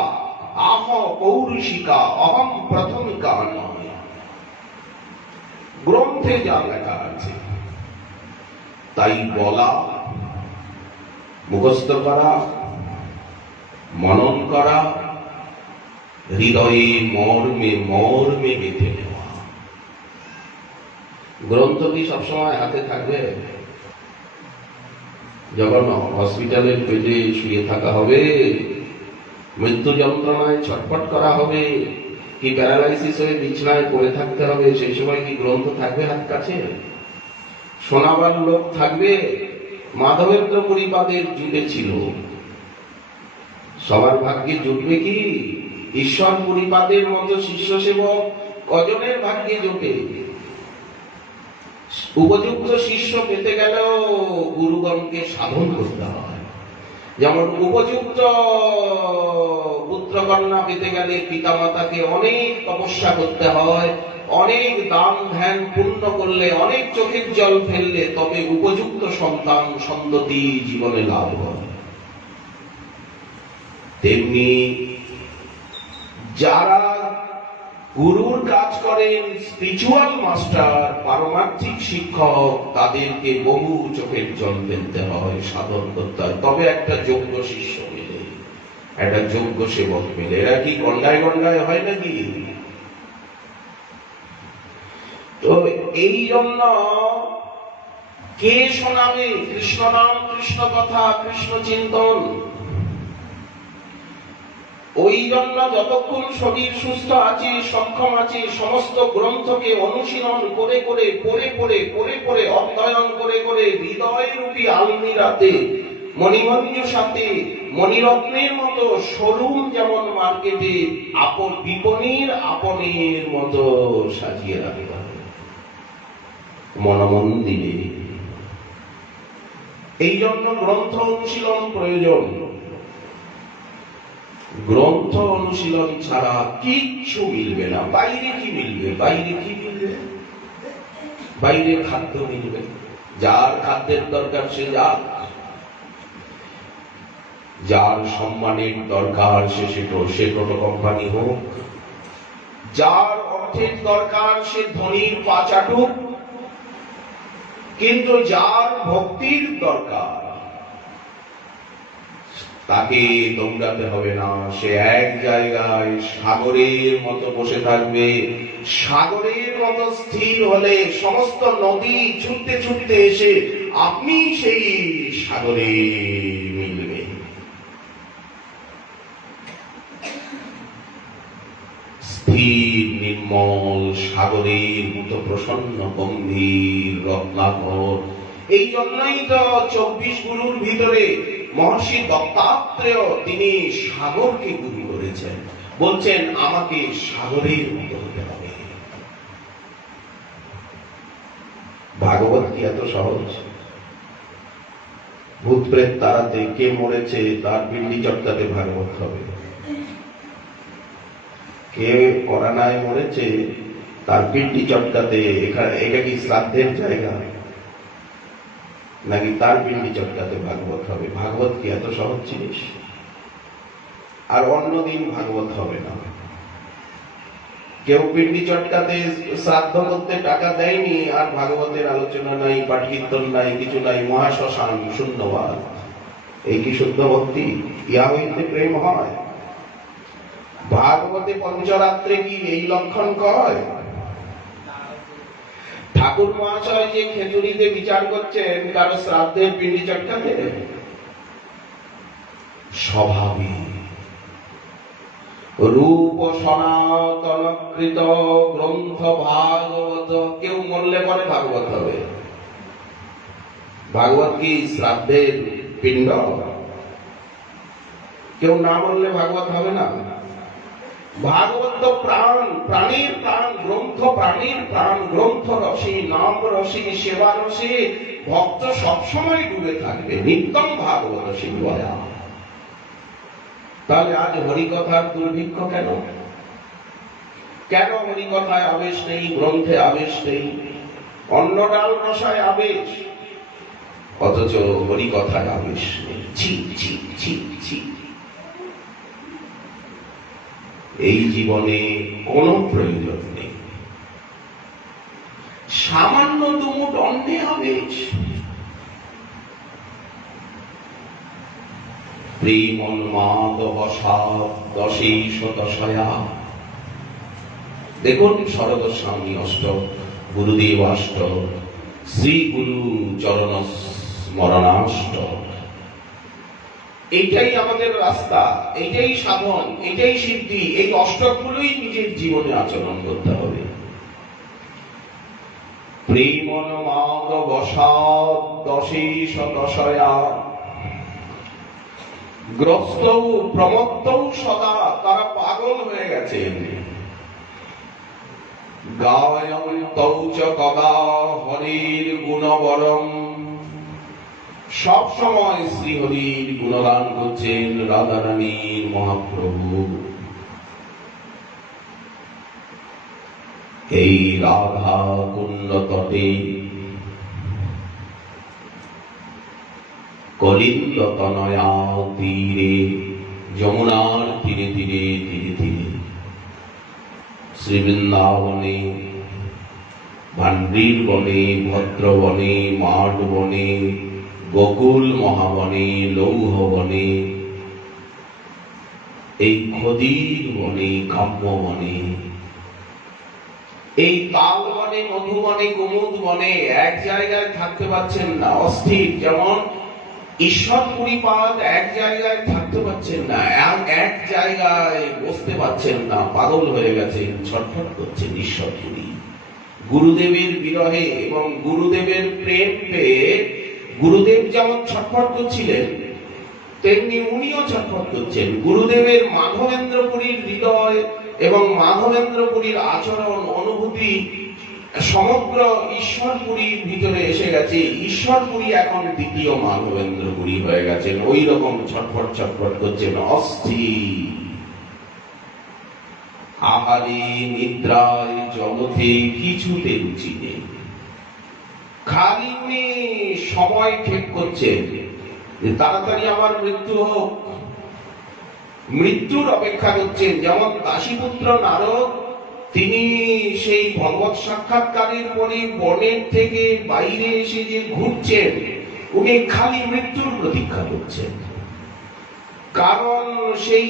আহ পৌরুষিকা, অহম প্রথমিকা নয়। গ্রন্থে যা লেখা আছে তাই বলা, মুখস্থ করা, মনন করা, হৃদয়ে মর্মে মর্মে গেঁথে নেওয়া। গ্রন্থ কি সবসময় হাতে থাকবে? যখন হসপিটালের বেডে শুয়ে থাকা হবে, মৃত্যু যন্ত্রণায় ছটফট করা হবে, কি প্যারালাইসিস হয়ে বিছানায় পড়ে থাকতে হবে, সেই সময় কি গ্রন্থ থাকবে হাত কাছে? শোনাবার লোক থাকবে? মাধবেন্দ্র পরিপাদের যুগে ছিল, সবার ভাগ্যে জুটবে কি? ঈশ্বর পরিপাদের মতো শিষ্য সেবক কজনের ভাগ্যে জোটে? উপযুক্ত শিষ্য পেতে গেলেও গুরুগণকে সাধন করতে হয়। যেমন উপযুক্ত পুত্রকন্যা পেতে গেলে পিতামাতাকে অনেক তপস্যা করতে হয়, অনেক দান ধ্যান পূর্ণ করলে, অনেক চোখের জল ফেললে তবে উপযুক্ত সন্তান সন্ততি জীবনে লাভ হয়। তেমনি যারা গুরুর কাজ করেন, স্পিরিচুয়াল মাস্টার, পারমার্থিক শিক্ষক, তাদেরকে বহু চোখের জল ফেলতে হয়, সাধন করতে হয়, তবে একটা যোগ্য শিষ্য মেলে, একটা যোগ্য সেবক মেলে। এরা কি গন্ডায় গন্ডায় হয় নাকি? তো এই জন্য কে শোনাবে কৃষ্ণ নাম, কৃষ্ণ কথা, কৃষ্ণ চিন্তন? ওই জন্য যতক্ষণ শরীর সুস্থ আছে, সক্ষম আছে, সমস্ত গ্রন্থকে অনুশীলন করে করে, পড়ে অধ্যয়ন করে হৃদয় রূপী আলমিরাতে মণিমঞ্জ সাথে মণিরত্নের মতো শোরুম যেমন মার্কেটে বিপণীর আপনের মতো সাজিয়ে রাখতে হবে। মনমন্দিরে এই জন্য গ্রন্থ অনুশীলন প্রয়োজন। গ্রন্থ অনুশীলন ছাড়া কিচ্ছু মিলবে না। বাইরে কি মিলবে? বাইরে কি মিলবে? বাইরে খাদ্য মিলবে। যার খাদ্যের দরকার সে যাক, যার সম্মানের দরকার সে টোটো কোম্পানি হোক, যার অর্থের দরকার সে ধনীর পা চাটুক, কিন্তু যার ভক্তির দরকার তাকে দৌড়াতে হবে না। সে এক জায়গায় সাগরের মতো বসে থাকবে। সাগরের মতো স্থির হলে সমস্ত নদী ছুটতে ছুটতে এসে আপনি সেই সাগরে মিলবে। স্থির নির্মল সাগরের মতো প্রসন্ন গম্ভীর রত্নাকর। এই জন্যই তো 24 গুরুর ভিতরে মহর্ষি দত্তাত্রেয় তিনি সাগরকে গুরু করেছেন। বলছেন আমাকে সাগরের মতো হতে হবে। ভাগবত কি এত সহজ? ভূত প্রেত তাড়াতে, কে মরেছে তার পিণ্ডি চটকাতে ভাগবত হবে। কে করোনায় মরেছে তার পিণ্ডি চটকাতে, এটা কি শ্রাদ্ধের জায়গা নাকি তার পিণ্ডি চটকাতে ভাগবত হবে? ভাগবত কি এত সহজ জিনিস? আর অন্যদিন ভাগবত হবে না। কেউ পিণ্ডি চটকাতে শ্রাদ্ধ করতে টাকা দেয়নি আর ভাগবতের আলোচনা নাই, পাঠ কীর্তন নাই, কিছু নাই, মহাশ্মশান শূন্যবাদ। এই কি শুদ্ধ ভক্তি? ইহা হইতে প্রেম হয়? ভাগবতে পঞ্চরাত্রে কি এই লক্ষণ কয়? ঠাকুর মহাশয় যে খেজুরিতে বিচার করছেন কারো শ্রাদ্ধের পিণ্ডি চটকাতে, স্বভাবী রূপ সনাতনকৃত গ্রন্থ ভাগবত। কেউ মরলে পরে ভাগবত হবে। ভাগবত কি শ্রাদ্ধের পিণ্ড? কেউ না মরলে ভাগবত হবে না। ভাগবত তো প্রাণ, প্রাণীর প্রাণ গ্রন্থ, প্রাণীর প্রাণ গ্রন্থ রসে, নাম রসে, সেবা রসে ভক্ত সবসময় ডুবে থাকবে। নিত্যম ভাগবত শিবয়া। তাহলে আজ হরিকথার দুর্ভিক্ষ কেন? কেন হরিকথায় আবেশ নেই, গ্রন্থে আবেশ নেই? অন্ন ডাল রসায় আবেশ, অথচ হরিকথায় আবেশ নেই। ছি ছি ছি ছি। এই জীবনে কোনো প্রয়োজন নেই। সামান্য দুমুট অন্নে আবেশ। প্রেম উন্মাদ বসাদ দশেশ দশয়া। দেখুন শরদস্বামী অষ্টক, গুরুদেব অষ্টক, শ্রী গুরু চরণ স্মরণাষ্টক। এইটাই আমাদের রাস্তা, এইটাই সাধন, এইটাই সিদ্ধি। এই অষ্টকগুলোই নিজের জীবনে আচরণ করতে হবে। প্রেম উন্মাদ বসাদ দশেশ দশয়া। গ্রস্ত প্রমত্ত সদা, তারা পাগল হয়ে গেছেন। গায়ন্তৌ চ কদা হরির গুণবরম। সব সময় শ্রীহরির গুণগান করছেন রাধারানীর মহাপ্রভু। এই রাধা কুণ্ড তটে কলিন্দ তনয়া তীরে, যমুনার ধীরে ধীরে ধীরে ধীরে শ্রীবৃন্দাবনে, ভান্ডীর বনে, ভদ্রবনে, মাঠ বনে, গোকুল মহাবনে, লৌহ বনে, এই খদির বনে, কাম্য বনে, এই তাল বনে, মধুবনে, কুমুদ বনে এক জায়গায় থাকতে পারছেন না, অস্থির। যেমন ঈশ্বর পরিপাদ এক জায়গায় থাকতে পারছেন না, এক জায়গায় বসতে পারছেন না, পাগল হয়ে গেছেন, ছটফট করছেন ঈশ্বরপুরী। গুরুদেবের বিরহে এবং গুরুদেবের প্রেম পেয়ে গুরুদেব যেমন ছটফট করছিলেন তেমনি উনিও ছটফট করছেন। গুরুদেবের মাধবেন্দ্রপুরীর হৃদয় এবং মাধবেন্দ্রপুরীর আচরণ অনুভূতি সমগ্র ঈশ্বরপুরীর ভিতরে এসে গেছে। ঈশ্বরপুরী এখন দ্বিতীয় মাধবেন্দ্রপুরী হয়ে গেছেন। ওই রকম ছটফট ছটফট করছেন, অস্থির। আহারে নিদ্রায় জগতে কিছুতে রুচি নেই, খালি উনি সময় ঠিক করছেন যে তাড়াতাড়ি আমার মৃত্যু হোক, মৃত্যুর অপেক্ষা করছেন। যেমন দাসীপুত্র নারদ, তিনি সেই ভগবত সাক্ষাৎকারের পরে বনের থেকে বাইরে এসে যে ঘুরছেন, উনি খালি মৃত্যুর প্রতীক্ষা করছেন। কারণ সেই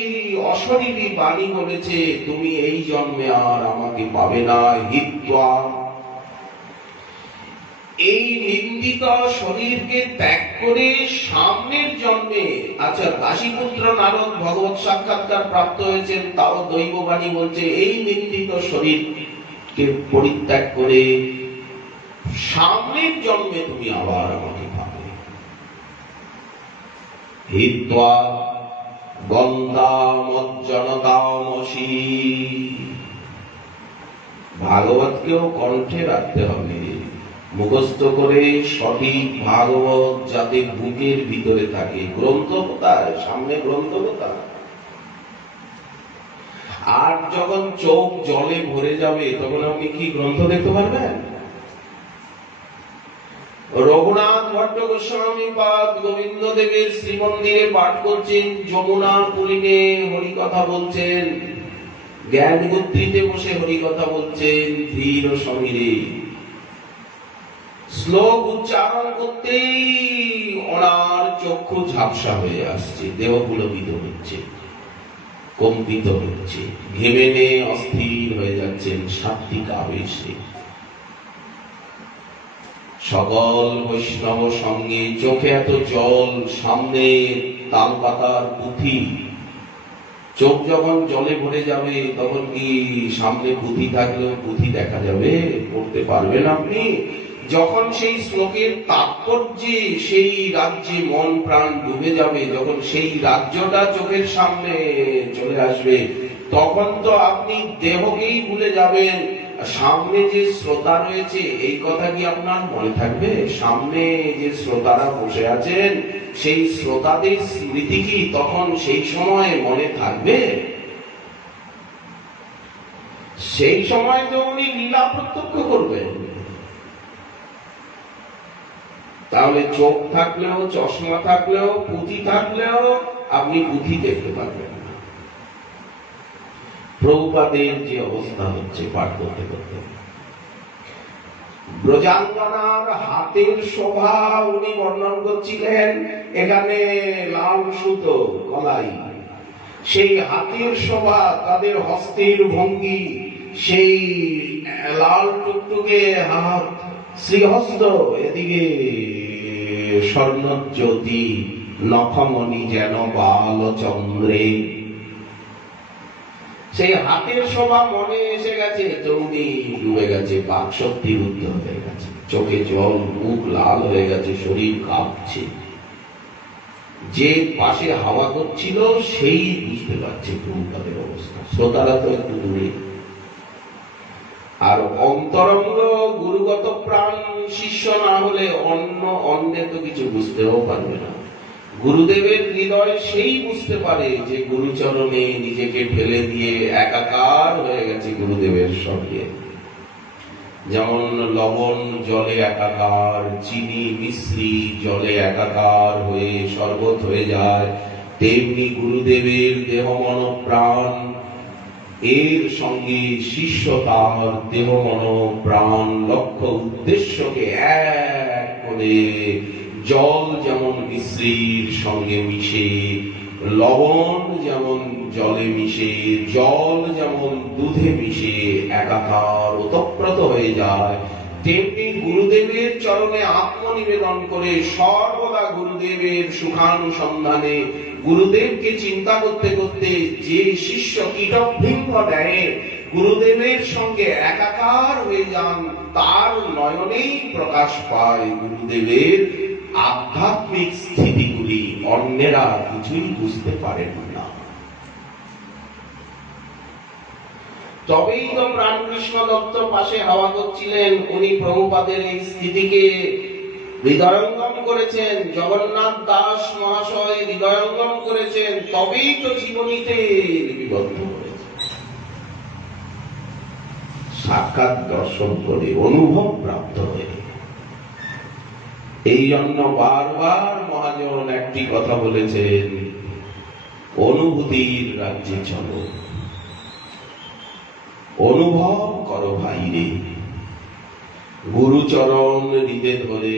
অশরীরী বাণী বলেছে, তুমি এই জন্মে আর আমাকে পাবে না। হিত্বা, এই নিন্দিত শরীরকে ত্যাগ করে সামনের জন্মে, আচ্ছা দাসীপুত্র নারদ ভগবত সাক্ষাৎকার প্রাপ্ত হয়েছেন, তাও দৈববাণী বলছে এই নিন্দিত শরীরকে পরিত্যাগ করে সামনের জন্মে তুমি আবার আমাকে পাবে। হিত্বা গন্ধামজ্জনতামসি, ভাগবতকেও কণ্ঠে রাখতে হবে, মুখস্থ করে সঠিক ভাগবত যাতে বুকের ভিতরে থাকে। গ্রন্থ কোথায়? সামনে গ্রন্থ কোথায়? আর যখন চোখ জলে ভরে যাবে তখন আপনি কি গ্রন্থ দেখতে পারবেন? রঘুনাথ ভট্ট গোস্বামী পাদ গোবিন্দ দেবের শ্রীমন্দিরে পাঠ করছেন, যমুনা পুলিনে হরিকথা বলছেন, জ্ঞান গুত্রিতে বসে হরিকথা বলছেন, ধীর সমীরে শ্লোক উচ্চারণ করতেই ওনার চক্ষু ঝাপসা হয়ে আসছে, দেহ পুলকিত হচ্ছে, কম্পিত হচ্ছে, ঘেমে নিয়ে অস্থির হয়ে যাচ্ছেন সাত্বিক আবেশে। সকল বৈষ্ণব সঙ্গে চোখে এত জল, সামনে তাল পাতার পুঁথি, চোখ যখন জলে ভরে যাবে তখন কি সামনে পুঁথি থাকলেও পুঁথি দেখা যাবে? পড়তে পারবেন আপনি? যখন সেই শ্লোকের তাৎপর্যে সেই রাজ্যে মন প্রাণ ডুবে যাবে, যখন সেই রাজ্যটা চোখের সামনে চলে আসবে, তখন তো আপনি দেহকেই ভুলে যাবেন। সামনে যে শ্রোতা রয়েছে এই কথা কি আপনার মনে থাকবে? সামনে যে শ্রোতারা বসে আছেন সেই শ্রোতাদের স্মৃতি কি তখন সেই সময় মনে থাকবে? সেই সময় তো উনি লীলা প্রত্যক্ষ করবেন। তাহলে চোখ থাকলেও, চশমা থাকলেও, পুঁথি থাকলেও আপনি পুঁথি দেখতে পারবেন না। প্রভুপাদের যে অবস্থা হচ্ছে পাঠ করতে করতে, ব্রজাঙ্গনার হাতের শোভা উনি বর্ণন করছিলেন। এখানে লাল সুতো কলাই, সেই হাতের শোভা, তাদের হস্তের ভঙ্গি, সেই লাল টুকটুকে হাত, শ্রীহস্ত, এদিকে স্বর্ণজ্যোতি, নখমণি যেন বালচন্দ্রে। সেই হাতের শোভা মনে এসে গেছে, চৌনি ডুবে গেছে, বাক শক্তি রুদ্ধ হয়ে গেছে, চোখে জল, মুখ লাল হয়ে গেছে, শরীর কাঁপছে। যে পাশে হাওয়া করছিল সেই বুঝতে পারছে প্রভুপাদের অবস্থা, শ্রোতারা তো একটু দূরে। আর অন্তরঙ্গ গুরুগত প্রাণ শিষ্য না হলে অন্যে তো কিছু বুঝতেও পারবে না। গুরুদেবের হৃদয় সেই বুঝতে পারে যে গুরুচরণে নিজেকে ফেলে দিয়ে একাকার হয়ে গেছে গুরুদেবের সঙ্গে। যেমন লবণ জলে একাকার, চিনি মিশ্রি জলে একাকার হয়ে শরবত হয়ে যায়, তেমনি গুরুদেবের দেহ মন প্রাণ এর সঙ্গে শিষ্য তার দেহ মন প্রাণ লক্ষ্য উদ্দেশ্যকে এক করে, জল যেমন মিশ্রির সঙ্গে মিশে, লবণ যেমন জলে মিশে, জল যেমন দুধে মিশে একাকার ওতপ্রোত হয়ে যায়, তেমনি গুরুদেবের চরণে আত্মনিবেদন করে সর্বদা গুরুদেবের সুখানুসন্ধানে, গুরুদেবকে চিন্তা করতে করতে যে শিষ্য কীটভৃঙ্গ দেয়, গুরুদেবের সঙ্গে একাকার হয়ে যান, তার নয়নেই প্রকাশ পায় গুরুদেবের আধ্যাত্মিক স্থিতিগুলি। অন্যেরা কিছুই বুঝতে পারেন না। তবেই তো প্রাণকৃষ্ণ দত্ত পাশে হাওয়া করছিলেন। উনি প্রভুপাদের এই স্থিতিকে হৃদয়ঙ্গম করেছেন, জগন্নাথ দাস মহাশয় হৃদয়ঙ্গম করেছেন, তবেই তো জীবনীতে লিপিবদ্ধ হয়েছে। সাক্ষাৎ দর্শন করে, অনুভব প্রাপ্ত হয়ে। এই জন্য বারবার মহাজন একটি কথা বলেছেন, অনুভূতির রাজ্যে চলো, অনুভব করো ভাই রে, গুরুচরণ হৃদে ধরে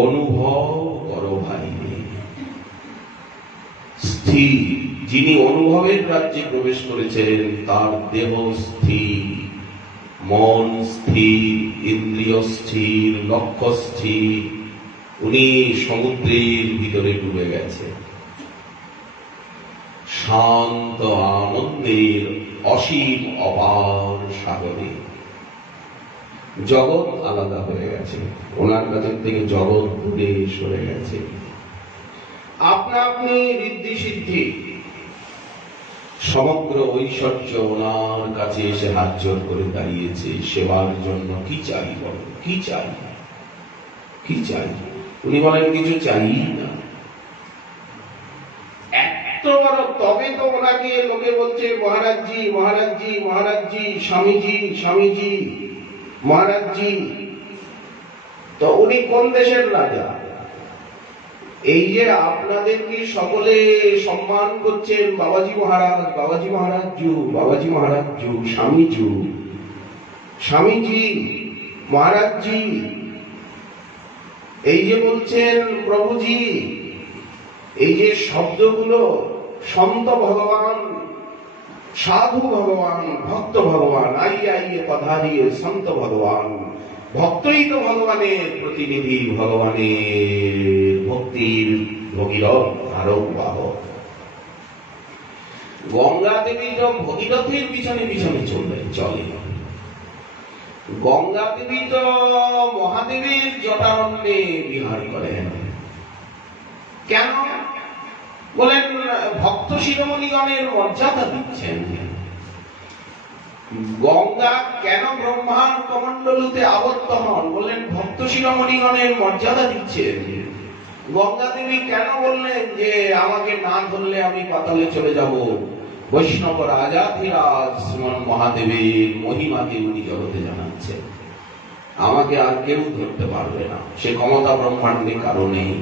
অনুভব করো ভাই রে। স্থির, যিনি অনুভবের রাজ্যে প্রবেশ করেছেন তার দেহ স্থির, মন স্থির, ইন্দ্রিয় স্থির, লক্ষ্য স্থির। উনি সমুদ্রের ভিতরে ডুবে গেছে, শান্ত আনন্দের অসীম অপার সাগরে। জগৎ আলাদা হয়ে গেছে, ওনার কাছের থেকে জগৎ দূরে সরে গেছে। আপনা আপনি ঋদ্ধি সিদ্ধি সমগ্র ঐশ্বর্য ওনার কাছে এসে হাত জোর করে দাঁড়িয়েছে সেবার জন্য। কি চাই বলো, কি চাই, কি চাই? উনি বলেন কিছু চাই না। এত বড়, তবে তো ওনাকে লোকে বলছে মহারাজজি, মহারাজজি, মহারাজজি, স্বামীজি, স্বামীজি, মহারাজজি। তো উনি কোন দেশের রাজা? এই যে আপনাদের কি সকলে সম্মান করছেন, বাবাজি মহারাজ, বাবাজি মহারাজ জু, বাবাজি মহারাজ জু, স্বামী জু, স্বামীজি, মহারাজজি, এই যে বলছেন প্রভুজি, এই যে শব্দগুলো, সন্ত ভগবান, সাধু ভগবান, ভক্ত ভগবান, আইয়ে আইয়ে পধারিয়ে সন্ত ভগবান। ভক্তই তো ভগবানের প্রতিনিধি, ভগবানের ভক্তির ভগীরথ ধারক বাহক। গঙ্গা দেবী তো ভগীরথের পিছনে পিছনে চলে। গঙ্গা দেবী তো মহাদেবের জটারণ্যে বিহার করেন। কেন বলেন? ভক্ত শিরোমণিগণের মর্যাদা দিচ্ছেন। গঙ্গা কেন ব্রহ্মার কমণ্ডলুতে আবদ্ধ হন? বললেন ভক্ত শিরোমণিগণের মর্যাদা দিচ্ছেন। গঙ্গা দেবী কেন বললেন যে আমাকে না ধরলে আমি পাতালে চলে যাব? বৈষ্ণব রাজাধিরাজ শ্রীমন মহাদেবের মহিমাকে উনি জগতে জানাচ্ছেন। আমাকে আর কেউ ধরতে পারবে না, সে ক্ষমতা ব্রহ্মাণ্ডে কারো নেই।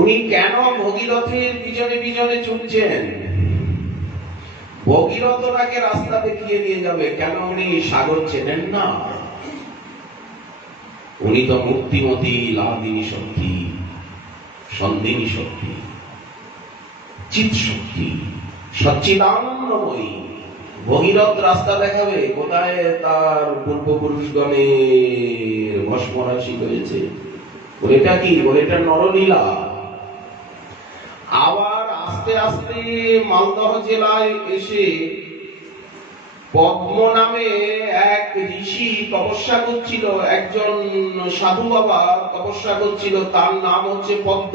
উনি কেন ভগীরথের পিছনে পিছনে চলছেন? ভগীরথ ওনাকে রাস্তা দেখিয়ে নিয়ে যাবে। কেন? উনি সাগর চেনেন না। উনি তো মূর্তিমতী লাদিনী শক্তি, সন্দিনী শক্তি, চিৎ শক্তি, সচ্চিদানন্দময়ী। ভগীরথ রাস্তা দেখাবে কোথায় তার পূর্বপুরুষগণের ভস্ম রাশি হয়েছে। ওটা কি? ওটা নরলীলা। আবার আস্তে আস্তে মালদহ জেলায় এসে পদ্ম নামে এক ঋষি তপস্যা করছিল, একজন সাধু বাবা তপস্যা করছিল, তার নাম হচ্ছে পদ্ম।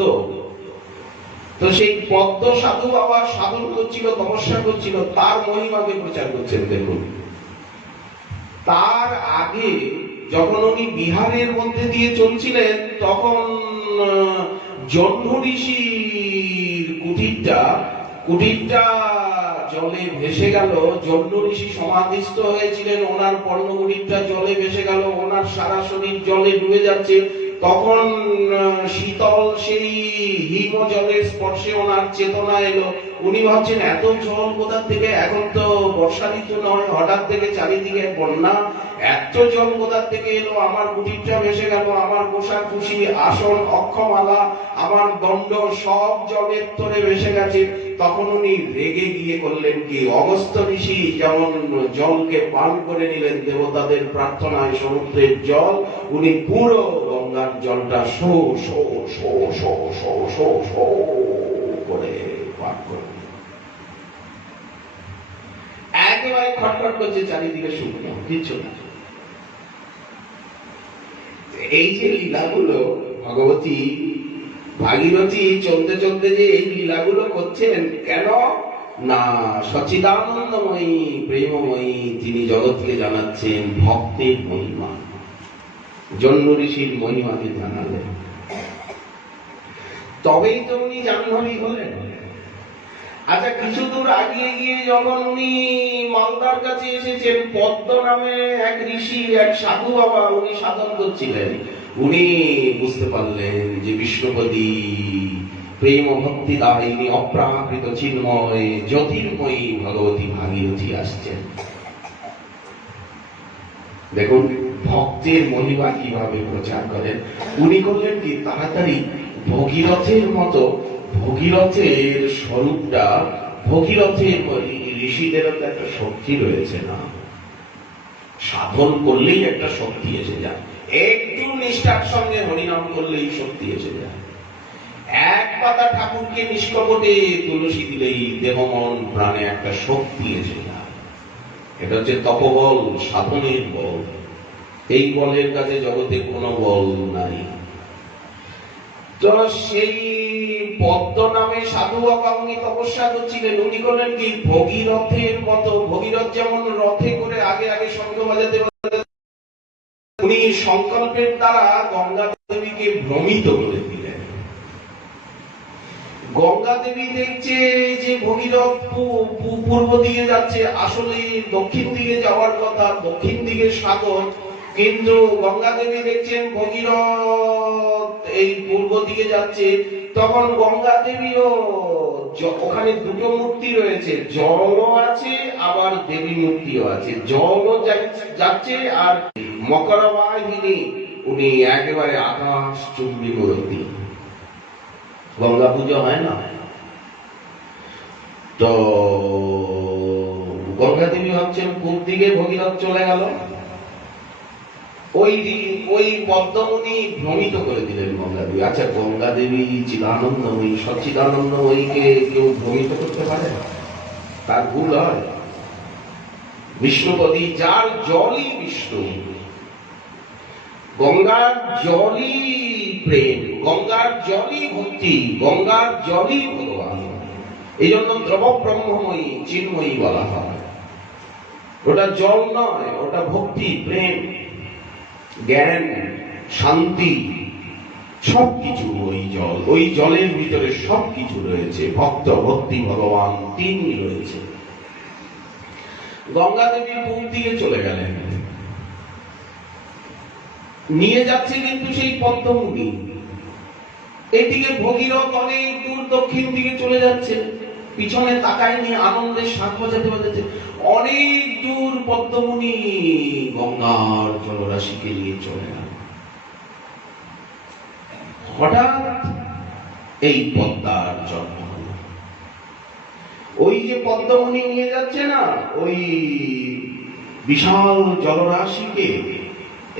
তো সেই পদ্ম সাধু বাবা সাধন করছিল, তপস্যা করছিল, তার মহিমাকে প্রচার করছেন। দেখুন, তার আগে যখন উনি বিহারের মধ্যে দিয়ে চলছিলেন তখন জহ্ন ঋষির কুটিরটা জলে ভেসে গেল। জহ্ন ঋষি সমাধিস্থ হয়েছিলেন, ওনার পর্ণকুটিরটা জলে ভেসে গেল, ওনার সারা শরীর জলে ডুবে যাচ্ছে। তখন শীতল সেই হিম জলের স্পর্শে ওনার চেতনা এলো। উনি ভাবছেন এত জল কোথা থেকে? এখন তো বর্ষা ঋতু নয়, হঠাৎ থেকে চারিদিকে বন্যা, এত জল কোথা থেকে এলো? আমার কুটিরটা ভেসে গেল, আমার পোশাক কুশি, আসন, অক্ষমালা, আমার দণ্ড সব জলের তরে ভেসে গেছে। তখন উনি রেগে গিয়ে করলেন কি? অগস্ত্য ঋষি যেমন জলকে পান করে নিলেন দেবতাদের প্রার্থনায় সমুদ্রের জল, উনি পুরো গঙ্গার জলটা show show show show show show show করে পান করলেন। একেবারে খটখট করছে, চারিদিকে শুকনো, কিচ্ছু না। এই যে লীলাগুলো ভগবতী ভাগীরথী চলতে চলতে যে এই লীলাগুলো করছেন, কেন? না, সচ্চিদানন্দময়ী প্রেমময়ী তিনি জগৎকে জানাচ্ছেন ভক্তের মহিমা। জন্ম ঋষির মহিমাকে জানালেন, তবেই তো উনি জাহ্নবী হলেন। আচ্ছা, কিছু দূর আগিয়ে গিয়ে যখন উনি মালদার কাছে এসেছেন, পদ্ম নামে এক ঋষি, এক সাধু বাবা উনি সাধন করছিলেন। উনি বুঝতে পারলেন যে বিষ্ণুপদী প্রেম ভক্তি দায়িনী অপ্রাকৃত চিন্ময় জ্যোতির্ময়ী ভগবতী ভাগীরথী আসছেন। দেখুন ভক্তের মহিমা কিভাবে প্রচার করেন। উনি করলেন কি, তাড়াতাড়ি ভগীরথের মতো, ভগীরথের স্বরূপটা, ভগীরথের ঋষিদেরও তো একটা শক্তি রয়েছে না, সাধন করলেই একটা শক্তি এসে যায়, একটু নিষ্ঠার সঙ্গে হরিনাম করলেই শক্তি এসে যায়। এক পাতা ঠাকুরকে নিষ্কপটে তুলসী দিলেই দেহ মন প্রাণে একটা শক্তি এসে যায়। এটা হচ্ছে তপবল, সাধনের বল। এই বলের কাছে জগতে কোনো বল নাই। তো সেই পদ্ম নামে সাধু বাবা উনি তপস্যা করছিলেন। উনি করলেন কি, ভগীরথের মতো, ভগীরথ যেমন রথে করে আগে আগে শঙ্খ বাজাতে, উনি সংকল্পের দ্বারা গঙ্গা দেবীকে ভ্রমিত করে দিলেন। গঙ্গা দেবী দেখছে যে ভগীরথ পূর্ব দিকে যাচ্ছে, আসলে দক্ষিণ দিকে যাওয়ার কথা, দক্ষিণ দিকে সাগর, কিন্তু গঙ্গা দেবী দেখছেন ভগীরথ এই পূর্ব দিকে যাচ্ছে। তখন গঙ্গা দেবীও, ওখানে দুটো মূর্তি রয়েছে, জলও আছে আবার দেবী মূর্তিও আছে। জলও যাচ্ছে আর মকরবাহিনী উনি একেবারে আকাশ চুম্বী মূর্তি। গঙ্গা পুজো হয় না, তো গঙ্গা দেবী ভাবছেন পূর্ব দিকে ভগীরথ চলে গেল, ওই পদ্মমণি ভ্রমিত করে দিলেন গঙ্গা দেবী। আচ্ছা, গঙ্গা দেবী চিদানন্দময়ী, সচ্চিদানন্দময়ীকে কেউ ভ্রমিত করতে পারে? তার ভুল হয়। বিষ্ণুপদী, যার জলই বিষ্ণু, গঙ্গার জলই প্রেম, গঙ্গার জলই ভক্তি, গঙ্গার জলই ভগবান। এই জন্য দ্রব ব্রহ্মময়ী চিন্ময়ী বলা হয়। ওটা জল নয়, ওটা ভক্তি, প্রেম, জ্ঞান, শান্তি, সবকিছু ওই জল। ওই জলের ভিতরে সবকিছু রয়েছে, ভক্ত, ভক্তি, ভগবান তিনই রয়েছে। গঙ্গা দেবী পূর্ব দিকে চলে গেলেন, নিয়ে যাচ্ছে কিন্তু সেই পদ্মমুনি। এদিকে ভগীরথ অনেক দূর দক্ষিণ দিকে চলে যাচ্ছে, পিছনে তাকায়নি, আনন্দের শাঁখ বাজাতে বাজাতে অনেক দূর পদ্মমুনি গঙ্গার জলরাশিকে নিয়ে চলে গেল। হঠাৎ এই পদ্মার জন্ম হল। ওই যে পদ্মমুনি নিয়ে যাচ্ছে না, ওই বিশাল জলরাশিকে,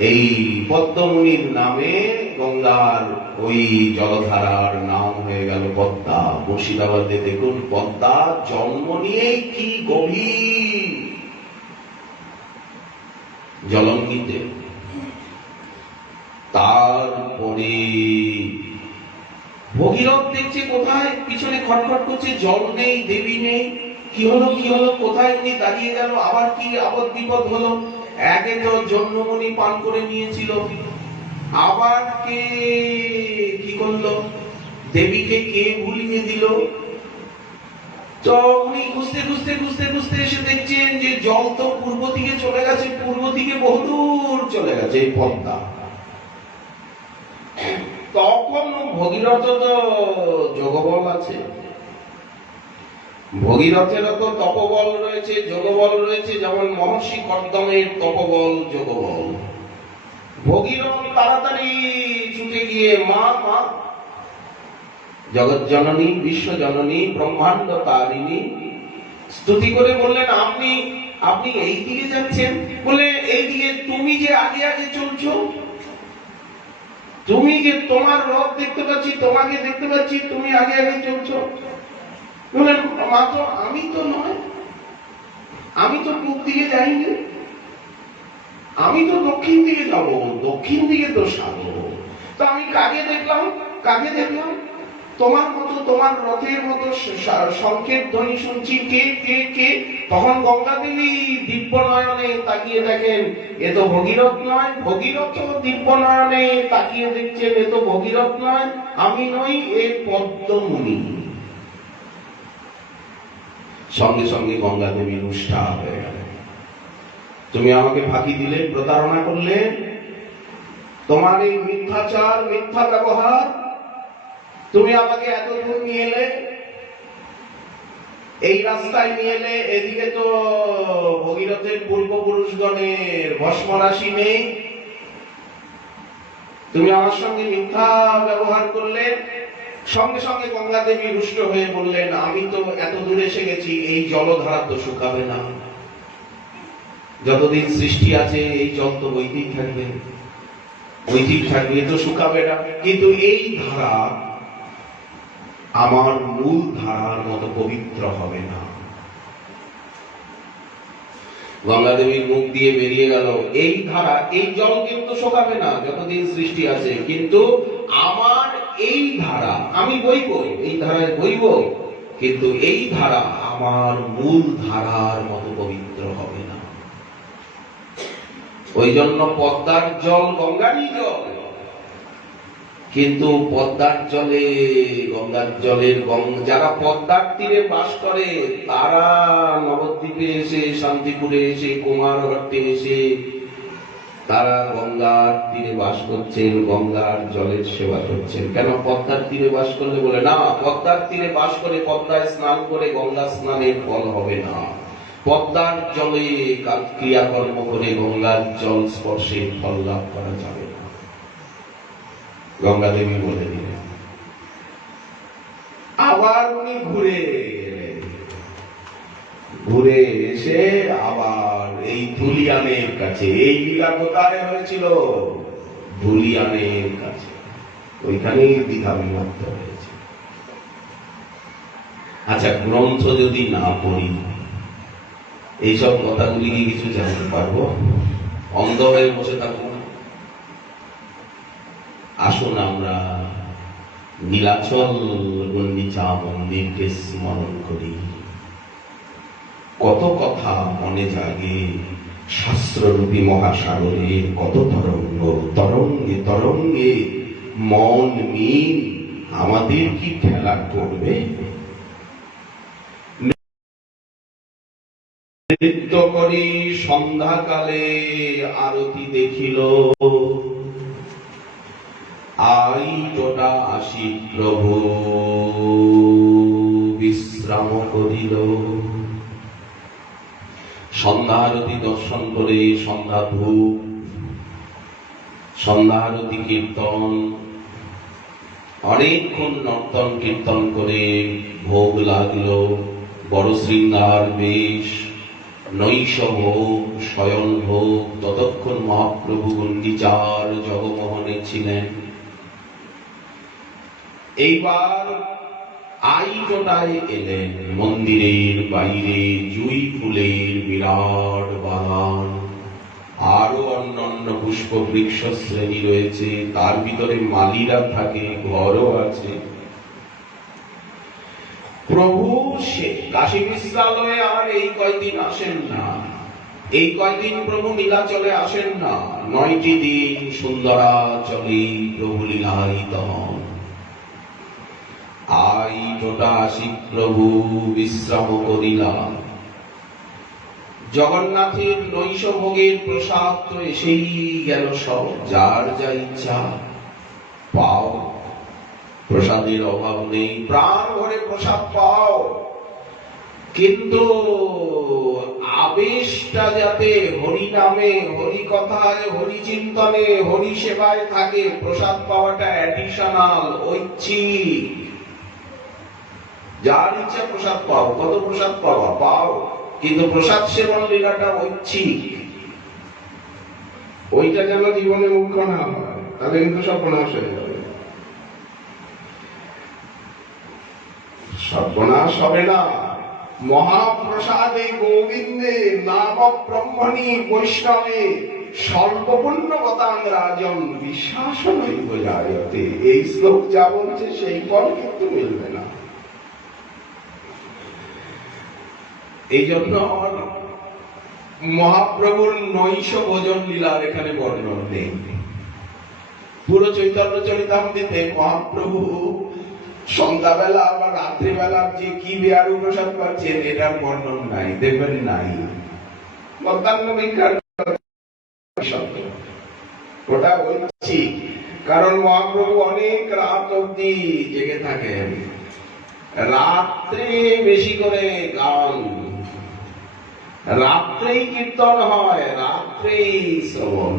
এই পদ্মমুনির নামে গঙ্গার ওই জলধারার নাম হয়ে গেল পদ্মা। মুর্শিদাবাদে দেখুন পদ্মা জন্ম নিয়েই কি গভীর জলঙ্গিতে। তারপরে ভগীরথ দেখছে কোথায়, পিছনে খটখট করছে, জল নেই, দেবী নেই, কি হলো কি হলো, কোথায় উনি দাঁড়িয়ে গেল, আবার কি আপদ বিপদ হলো। একে তো জন্মমণি পান করে নিয়েছিল, আবার কে কি করলো, দেবীকে কে ভুলিয়ে দিল। তো উনি খুঁজতে খুঁজতে খুঁজতে খুঁজতে এসে দেখছেন যে জল তো পূর্ব দিকে চলে গেছে, পূর্ব দিকে বহুদূর চলে গেছে এই পদ্মা। তখন ভগীরথ তো যোগবল আছে, ভগীরথেরও তো তপবল রয়েছে, যোগবল রয়েছে, যেমন মহর্ষি কর্দমের তপবল যোগবল। ভগীরথ তাড়াতাড়ি ছুটে গিয়ে মা মা জগৎ জননী, বিশ্ব জননী, ব্রহ্মাণ্ড তারিণী স্তুতি করে বললেন, আপনি আপনি এই দিকে যাচ্ছেন? বলে এই দিকে। তুমি যে আগে আগে চলছো, তুমি যে, তোমার রথ দেখতে পাচ্ছি, তোমাকে দেখতে পাচ্ছি, তুমি আগে আগে চলছো। বললেন মা, তো আমি তো নয়, আমি তো পূর্ব দিকে যাইনি, আমি তো দক্ষিণ দিকে যাব, দক্ষিণ দিকে তো সাগর। তো আমি কাকে দেখলাম, কাকে দেখলাম? তোমার মতো, তোমার রথের মতো সংকেত ধ্বনি শুনছি, কে কে কে। তখন গঙ্গা দেবী দিব্য নয়নে তাকিয়ে দেখেন এ তো ভগীরথ নয়। ভগীরথ দিব্য নয়নে তাকিয়ে দেখছেন এ তো ভগীরথ নয়, আমি নই, এ পদ্মমুনি। সঙ্গে সঙ্গে গঙ্গা দেবী রুষ্ঠা হয়ে গেল। তুমি আমাকে ফাঁকি দিলে, প্রতারণা করলে, তোমার এই মিথ্যাচার, মিথ্যা ব্যবহার, তুমি আমাকে এত দূর নিয়ে এলে, এই রাস্তায় নিয়ে এলে, এদিকে তো ভগীরথের পূর্বপুরুষগণের ভস্ম রাশি নেই, তুমি আমার সঙ্গে মিথ্যা ব্যবহার করলে। সঙ্গে সঙ্গে গঙ্গা দেবী রুষ্ট হয়ে বললেন, আমি তো এত দূরে এসে গেছি, এই জলধারা তো শুকাবে না, যতদিন সৃষ্টি আছে এই জল তো বইতেই থাকবে, বইতেই থাকবে, তো শুকাবে না। কিন্তু এই ধারা আমার মূল ধারার মতো পবিত্র হবে না। গঙ্গা দেবীর মুখ দিয়ে বেরিয়ে গেল, এই ধারা, এই জল কিন্তু শোকাবে না যতদিন সৃষ্টি আছে, কিন্তু আমার এই ধারা আমি বইব, এই ধারায় বইব, কিন্তু এই ধারা আমার মূল ধারার মতো পবিত্র হবে না। ওই জন্য পদ্মার জল গঙ্গারই জল, কিন্তু পদ্মার জলে, গঙ্গার জলের, যারা পদ্মার তীরে বাস করে তারা নবদ্বীপে এসে, শান্তিপুরে এসে, কুমারঘাটে এসে তারা গঙ্গার তীরে বাস করছেন, গঙ্গার জলের সেবা করছেন। কেন পদ্মার তীরে বাস করলে? বলে না, পদ্মার তীরে বাস করে, পদ্মায় স্নান করে গঙ্গা স্নানের ফল হবে না, পদ্মার জলে ক্রিয়াকর্ম করে গঙ্গার জল স্পর্শে ফল লাভ করা যাবে না। গঙ্গা দেবী বলে দিলেন। আবার উনি ঘুরে এসে আবার এই ধুলিয়ানের কাছে, এই লীলা কোথায় হয়েছিল? ধুলিয়ানের কাছে, ওইখানেই দ্বিধা বিভক্ত হয়েছে। আচ্ছা, গ্রন্থ যদি না পড়ি এইসব কথাগুলি কি কিছু জানতে পারবো? অন্ধ হয়ে বসে থাকবো না। আসুন আমরা নীলাচল গণ্ডিচা মন্দিরকে স্মরণ করি। কত কথা মনে জাগে, শাস্ত্ররূপী মহাসাগরে কত তরঙ্গ, তরঙ্গে তরঙ্গে মন মিল আমাদের কি খেলা করবে? নৃত্য করি সন্ধ্যাকালে আরতি দেখিল, আই টোটা আসি প্রভু বিশ্রাম করিল। সন্ধ্যা আরতি দর্শন করে, সন্ধ্যা ধূপ, সন্ধ্যা আরতি কীর্তন, অনেকক্ষণ নর্তন কীর্তন করে ভোগ লাগলো, বড় শৃঙ্গার বেশ, নৈশ ভোগ, শয়ন ভোগ। ততক্ষণ মহাপ্রভু গুন্ডিচার জগমোহনে ছিলেন। এইবার আইটোটায় এলেন। মন্দিরের বাইরে জুঁই ফুলের বিরাট বাগান, আরো অন্যান্য পুষ্প বৃক্ষ শ্রেণী রয়েছে, তার ভিতরে মালিরা থাকে, ঘরও আছে। প্রভু কাশী বিশ্রালয়ে আর এই কয়দিন আসেন না, এই কয়দিন প্রভু নীলাচলে আসেন না, 9টি দিন সুন্দরাচলে প্রভু লীলায়িত হন। আই টোটা আসি প্রভু বিশ্রাম করিলাম। জগন্নাথের নৈশ ভোগের প্রসাদ তো এসেই গেল, সব যার যা ইচ্ছা পাও, প্রসাদের অভাব নেই, প্রাণ ভরে প্রসাদ পাও, কিন্তু আবেশটা যাতে হরি নামে, হরি কথায়, হরি চিন্তনে, হরি সেবায় থাকে। প্রসাদ পাওয়াটা অ্যাডিশনাল, ঐচ্ছিক। যার ইচ্ছা প্রসাদ পাও, কত প্রসাদ পাওয়া পাও, কিন্তু প্রসাদ সেবন লীলাটা ঐচ্ছিক। ওইটা যেন জীবনে মুখ্য না হয়, তাহলে কিন্তু সর্বনাশ হয়ে যাবে। সর্বনাশ হবে না। মহাপ্রসাদে গোবিন্দে নাম ব্রহ্মণী বৈষ্ণবে স্বল্প পুণ্যবতাং রাজন বিশ্বাস নৈব জায়তে। এই শ্লোক যা বলছে সেই ফল কিন্তু মিলবে না। এই জন্য মহাপ্রভুর নৈশ ভোজন লীলার এখানে বর্ণন নেই। পুরো চৈতন্য চরিতামৃতে মহাপ্রভু সন্ধ্যাবেলা বা রাত্রিবেলার যে কি বিহার প্রসাদ পাচ্ছেন এটার বর্ণন নাই, দেখবেন নাই। মধ্যাহ্ন বিজ্ঞান ওটা বলছি কারণ মহাপ্রভু অনেক রাত অব্দি জেগে থাকেন, রাত্রে বেশি করে গান, রাত্রেই কীর্তন হয়, রাত্রেই শ্রবণ।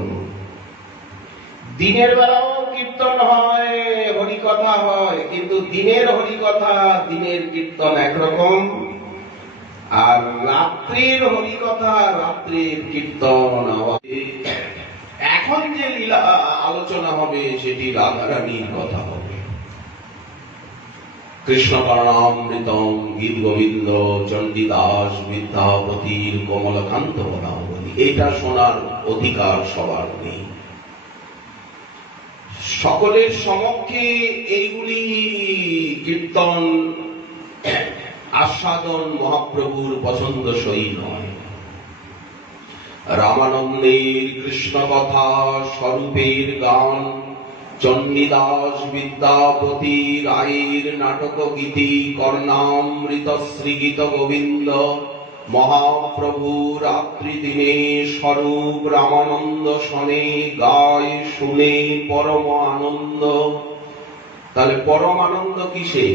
দিনের বেলাও কীর্তন হয়, হরিকথা হয়, কিন্তু দিনের হরিকথা দিনের কীর্তন একরকম, আর রাত্রির হরিকথা রাত্রির কীর্তন। এখন যে লীলা আলোচনা হবে সেটি রাধারানীর কথা হবে। কৃষ্ণ কারণামৃতম গীত গোবিন্দ চণ্ডীদাস বিদ্যাপতির কমলকান্ত পদাবলী, এটা শোনার অধিকার সবার নেই। সকলের সমক্ষে এইগুলি কীর্তন আস্বাদন মহাপ্রভুর পছন্দসই নয়। রামানন্দের কৃষ্ণ কথা স্বরূপের গান, চণ্ডীদাস বিদ্যাপতি রায়ের নাটক গীতি কর্ণামৃত শ্রীগীত গোবিন্দ, মহাপ্রভু রাত্রি দিনে স্বরূপ রামানন্দ শোনে, গায়, শুনে পরম আনন্দ। তাহলে পরম আনন্দ কিসে?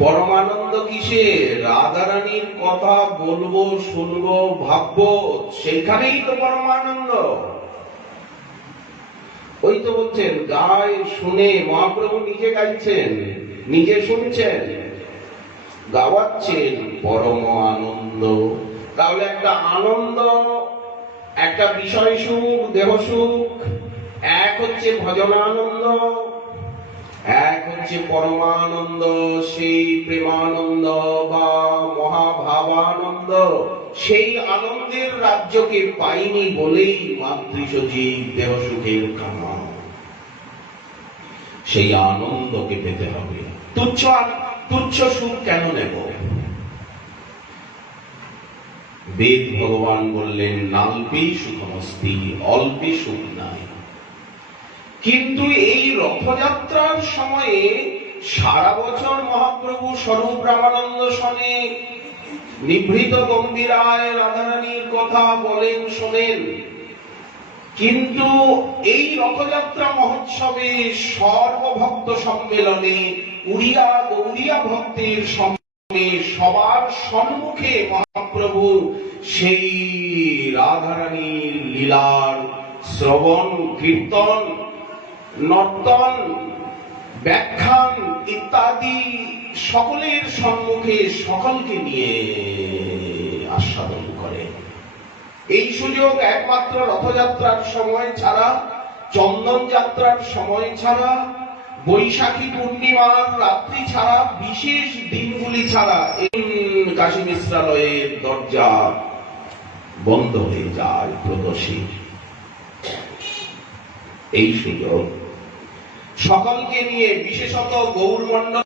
পরমানন্দ কিসে? রাধারানীর কথা বলবো, শুনবো, ভাববো, সেখানেই তো পরমানন্দ। ওই তো বলছেন গায় শুনে, মহাপ্রভু নিজে গাইছেন, নিজে শুনছেন, গাওয়াচ্ছেন, পরম আনন্দ। তাহলে একটা আনন্দ, একটা বিষয় সুখ, দেহ সুখ, এক হচ্ছে ভজনানন্দ, এক হচ্ছে পরমানন্দ, সেই প্রেমানন্দ বা মহাভাবানন্দ। সেই আনন্দের রাজ্যকে পাইনি বলেই মাতৃসজীব দেহ সুখের কামনা। সেই আনন্দকে পেতে হবে। তুচ্ছ সুখ কেন নেব? বেদ ভগবান বললেন নাল্পে সুখমস্তি, অল্পে সুখ নাই। কিন্তু এই রথযাত্রার সময়ে সারা বছর মহাপ্রভু স্বরূপ রামানন্দ শোনে, নিভৃত গম্ভীরায় রাধারানীর কথা বলেন, শোনেন। কিন্তু এই রথযাত্রা মহোৎসবে সর্বভক্ত সম্মেলনে উড়িয়া গৌরিয়া ভক্তের সঙ্গে সবার সম্মুখে মহাপ্রভু সেই রাধারানীর লীলার শ্রবণ, কীর্তন, নর্তন, ব্যাখ্যান ইত্যাদি সকলের সম্মুখে সকলকে নিয়ে আস্বাদন করে। এই সুযোগ একমাত্র রথযাত্রার সময় ছাড়া, চন্দন যাত্রার সময় ছাড়া, বৈশাখী পূর্ণিমার রাত্রি ছাড়া, বিশেষ দিনগুলি ছাড়া এই কাশী মিশ্রালয়ের দরজা বন্ধ হয়ে যায় প্রদোষী। এই সুযোগ সকলকে নিয়ে, বিশেষত গৌরমণ্ডল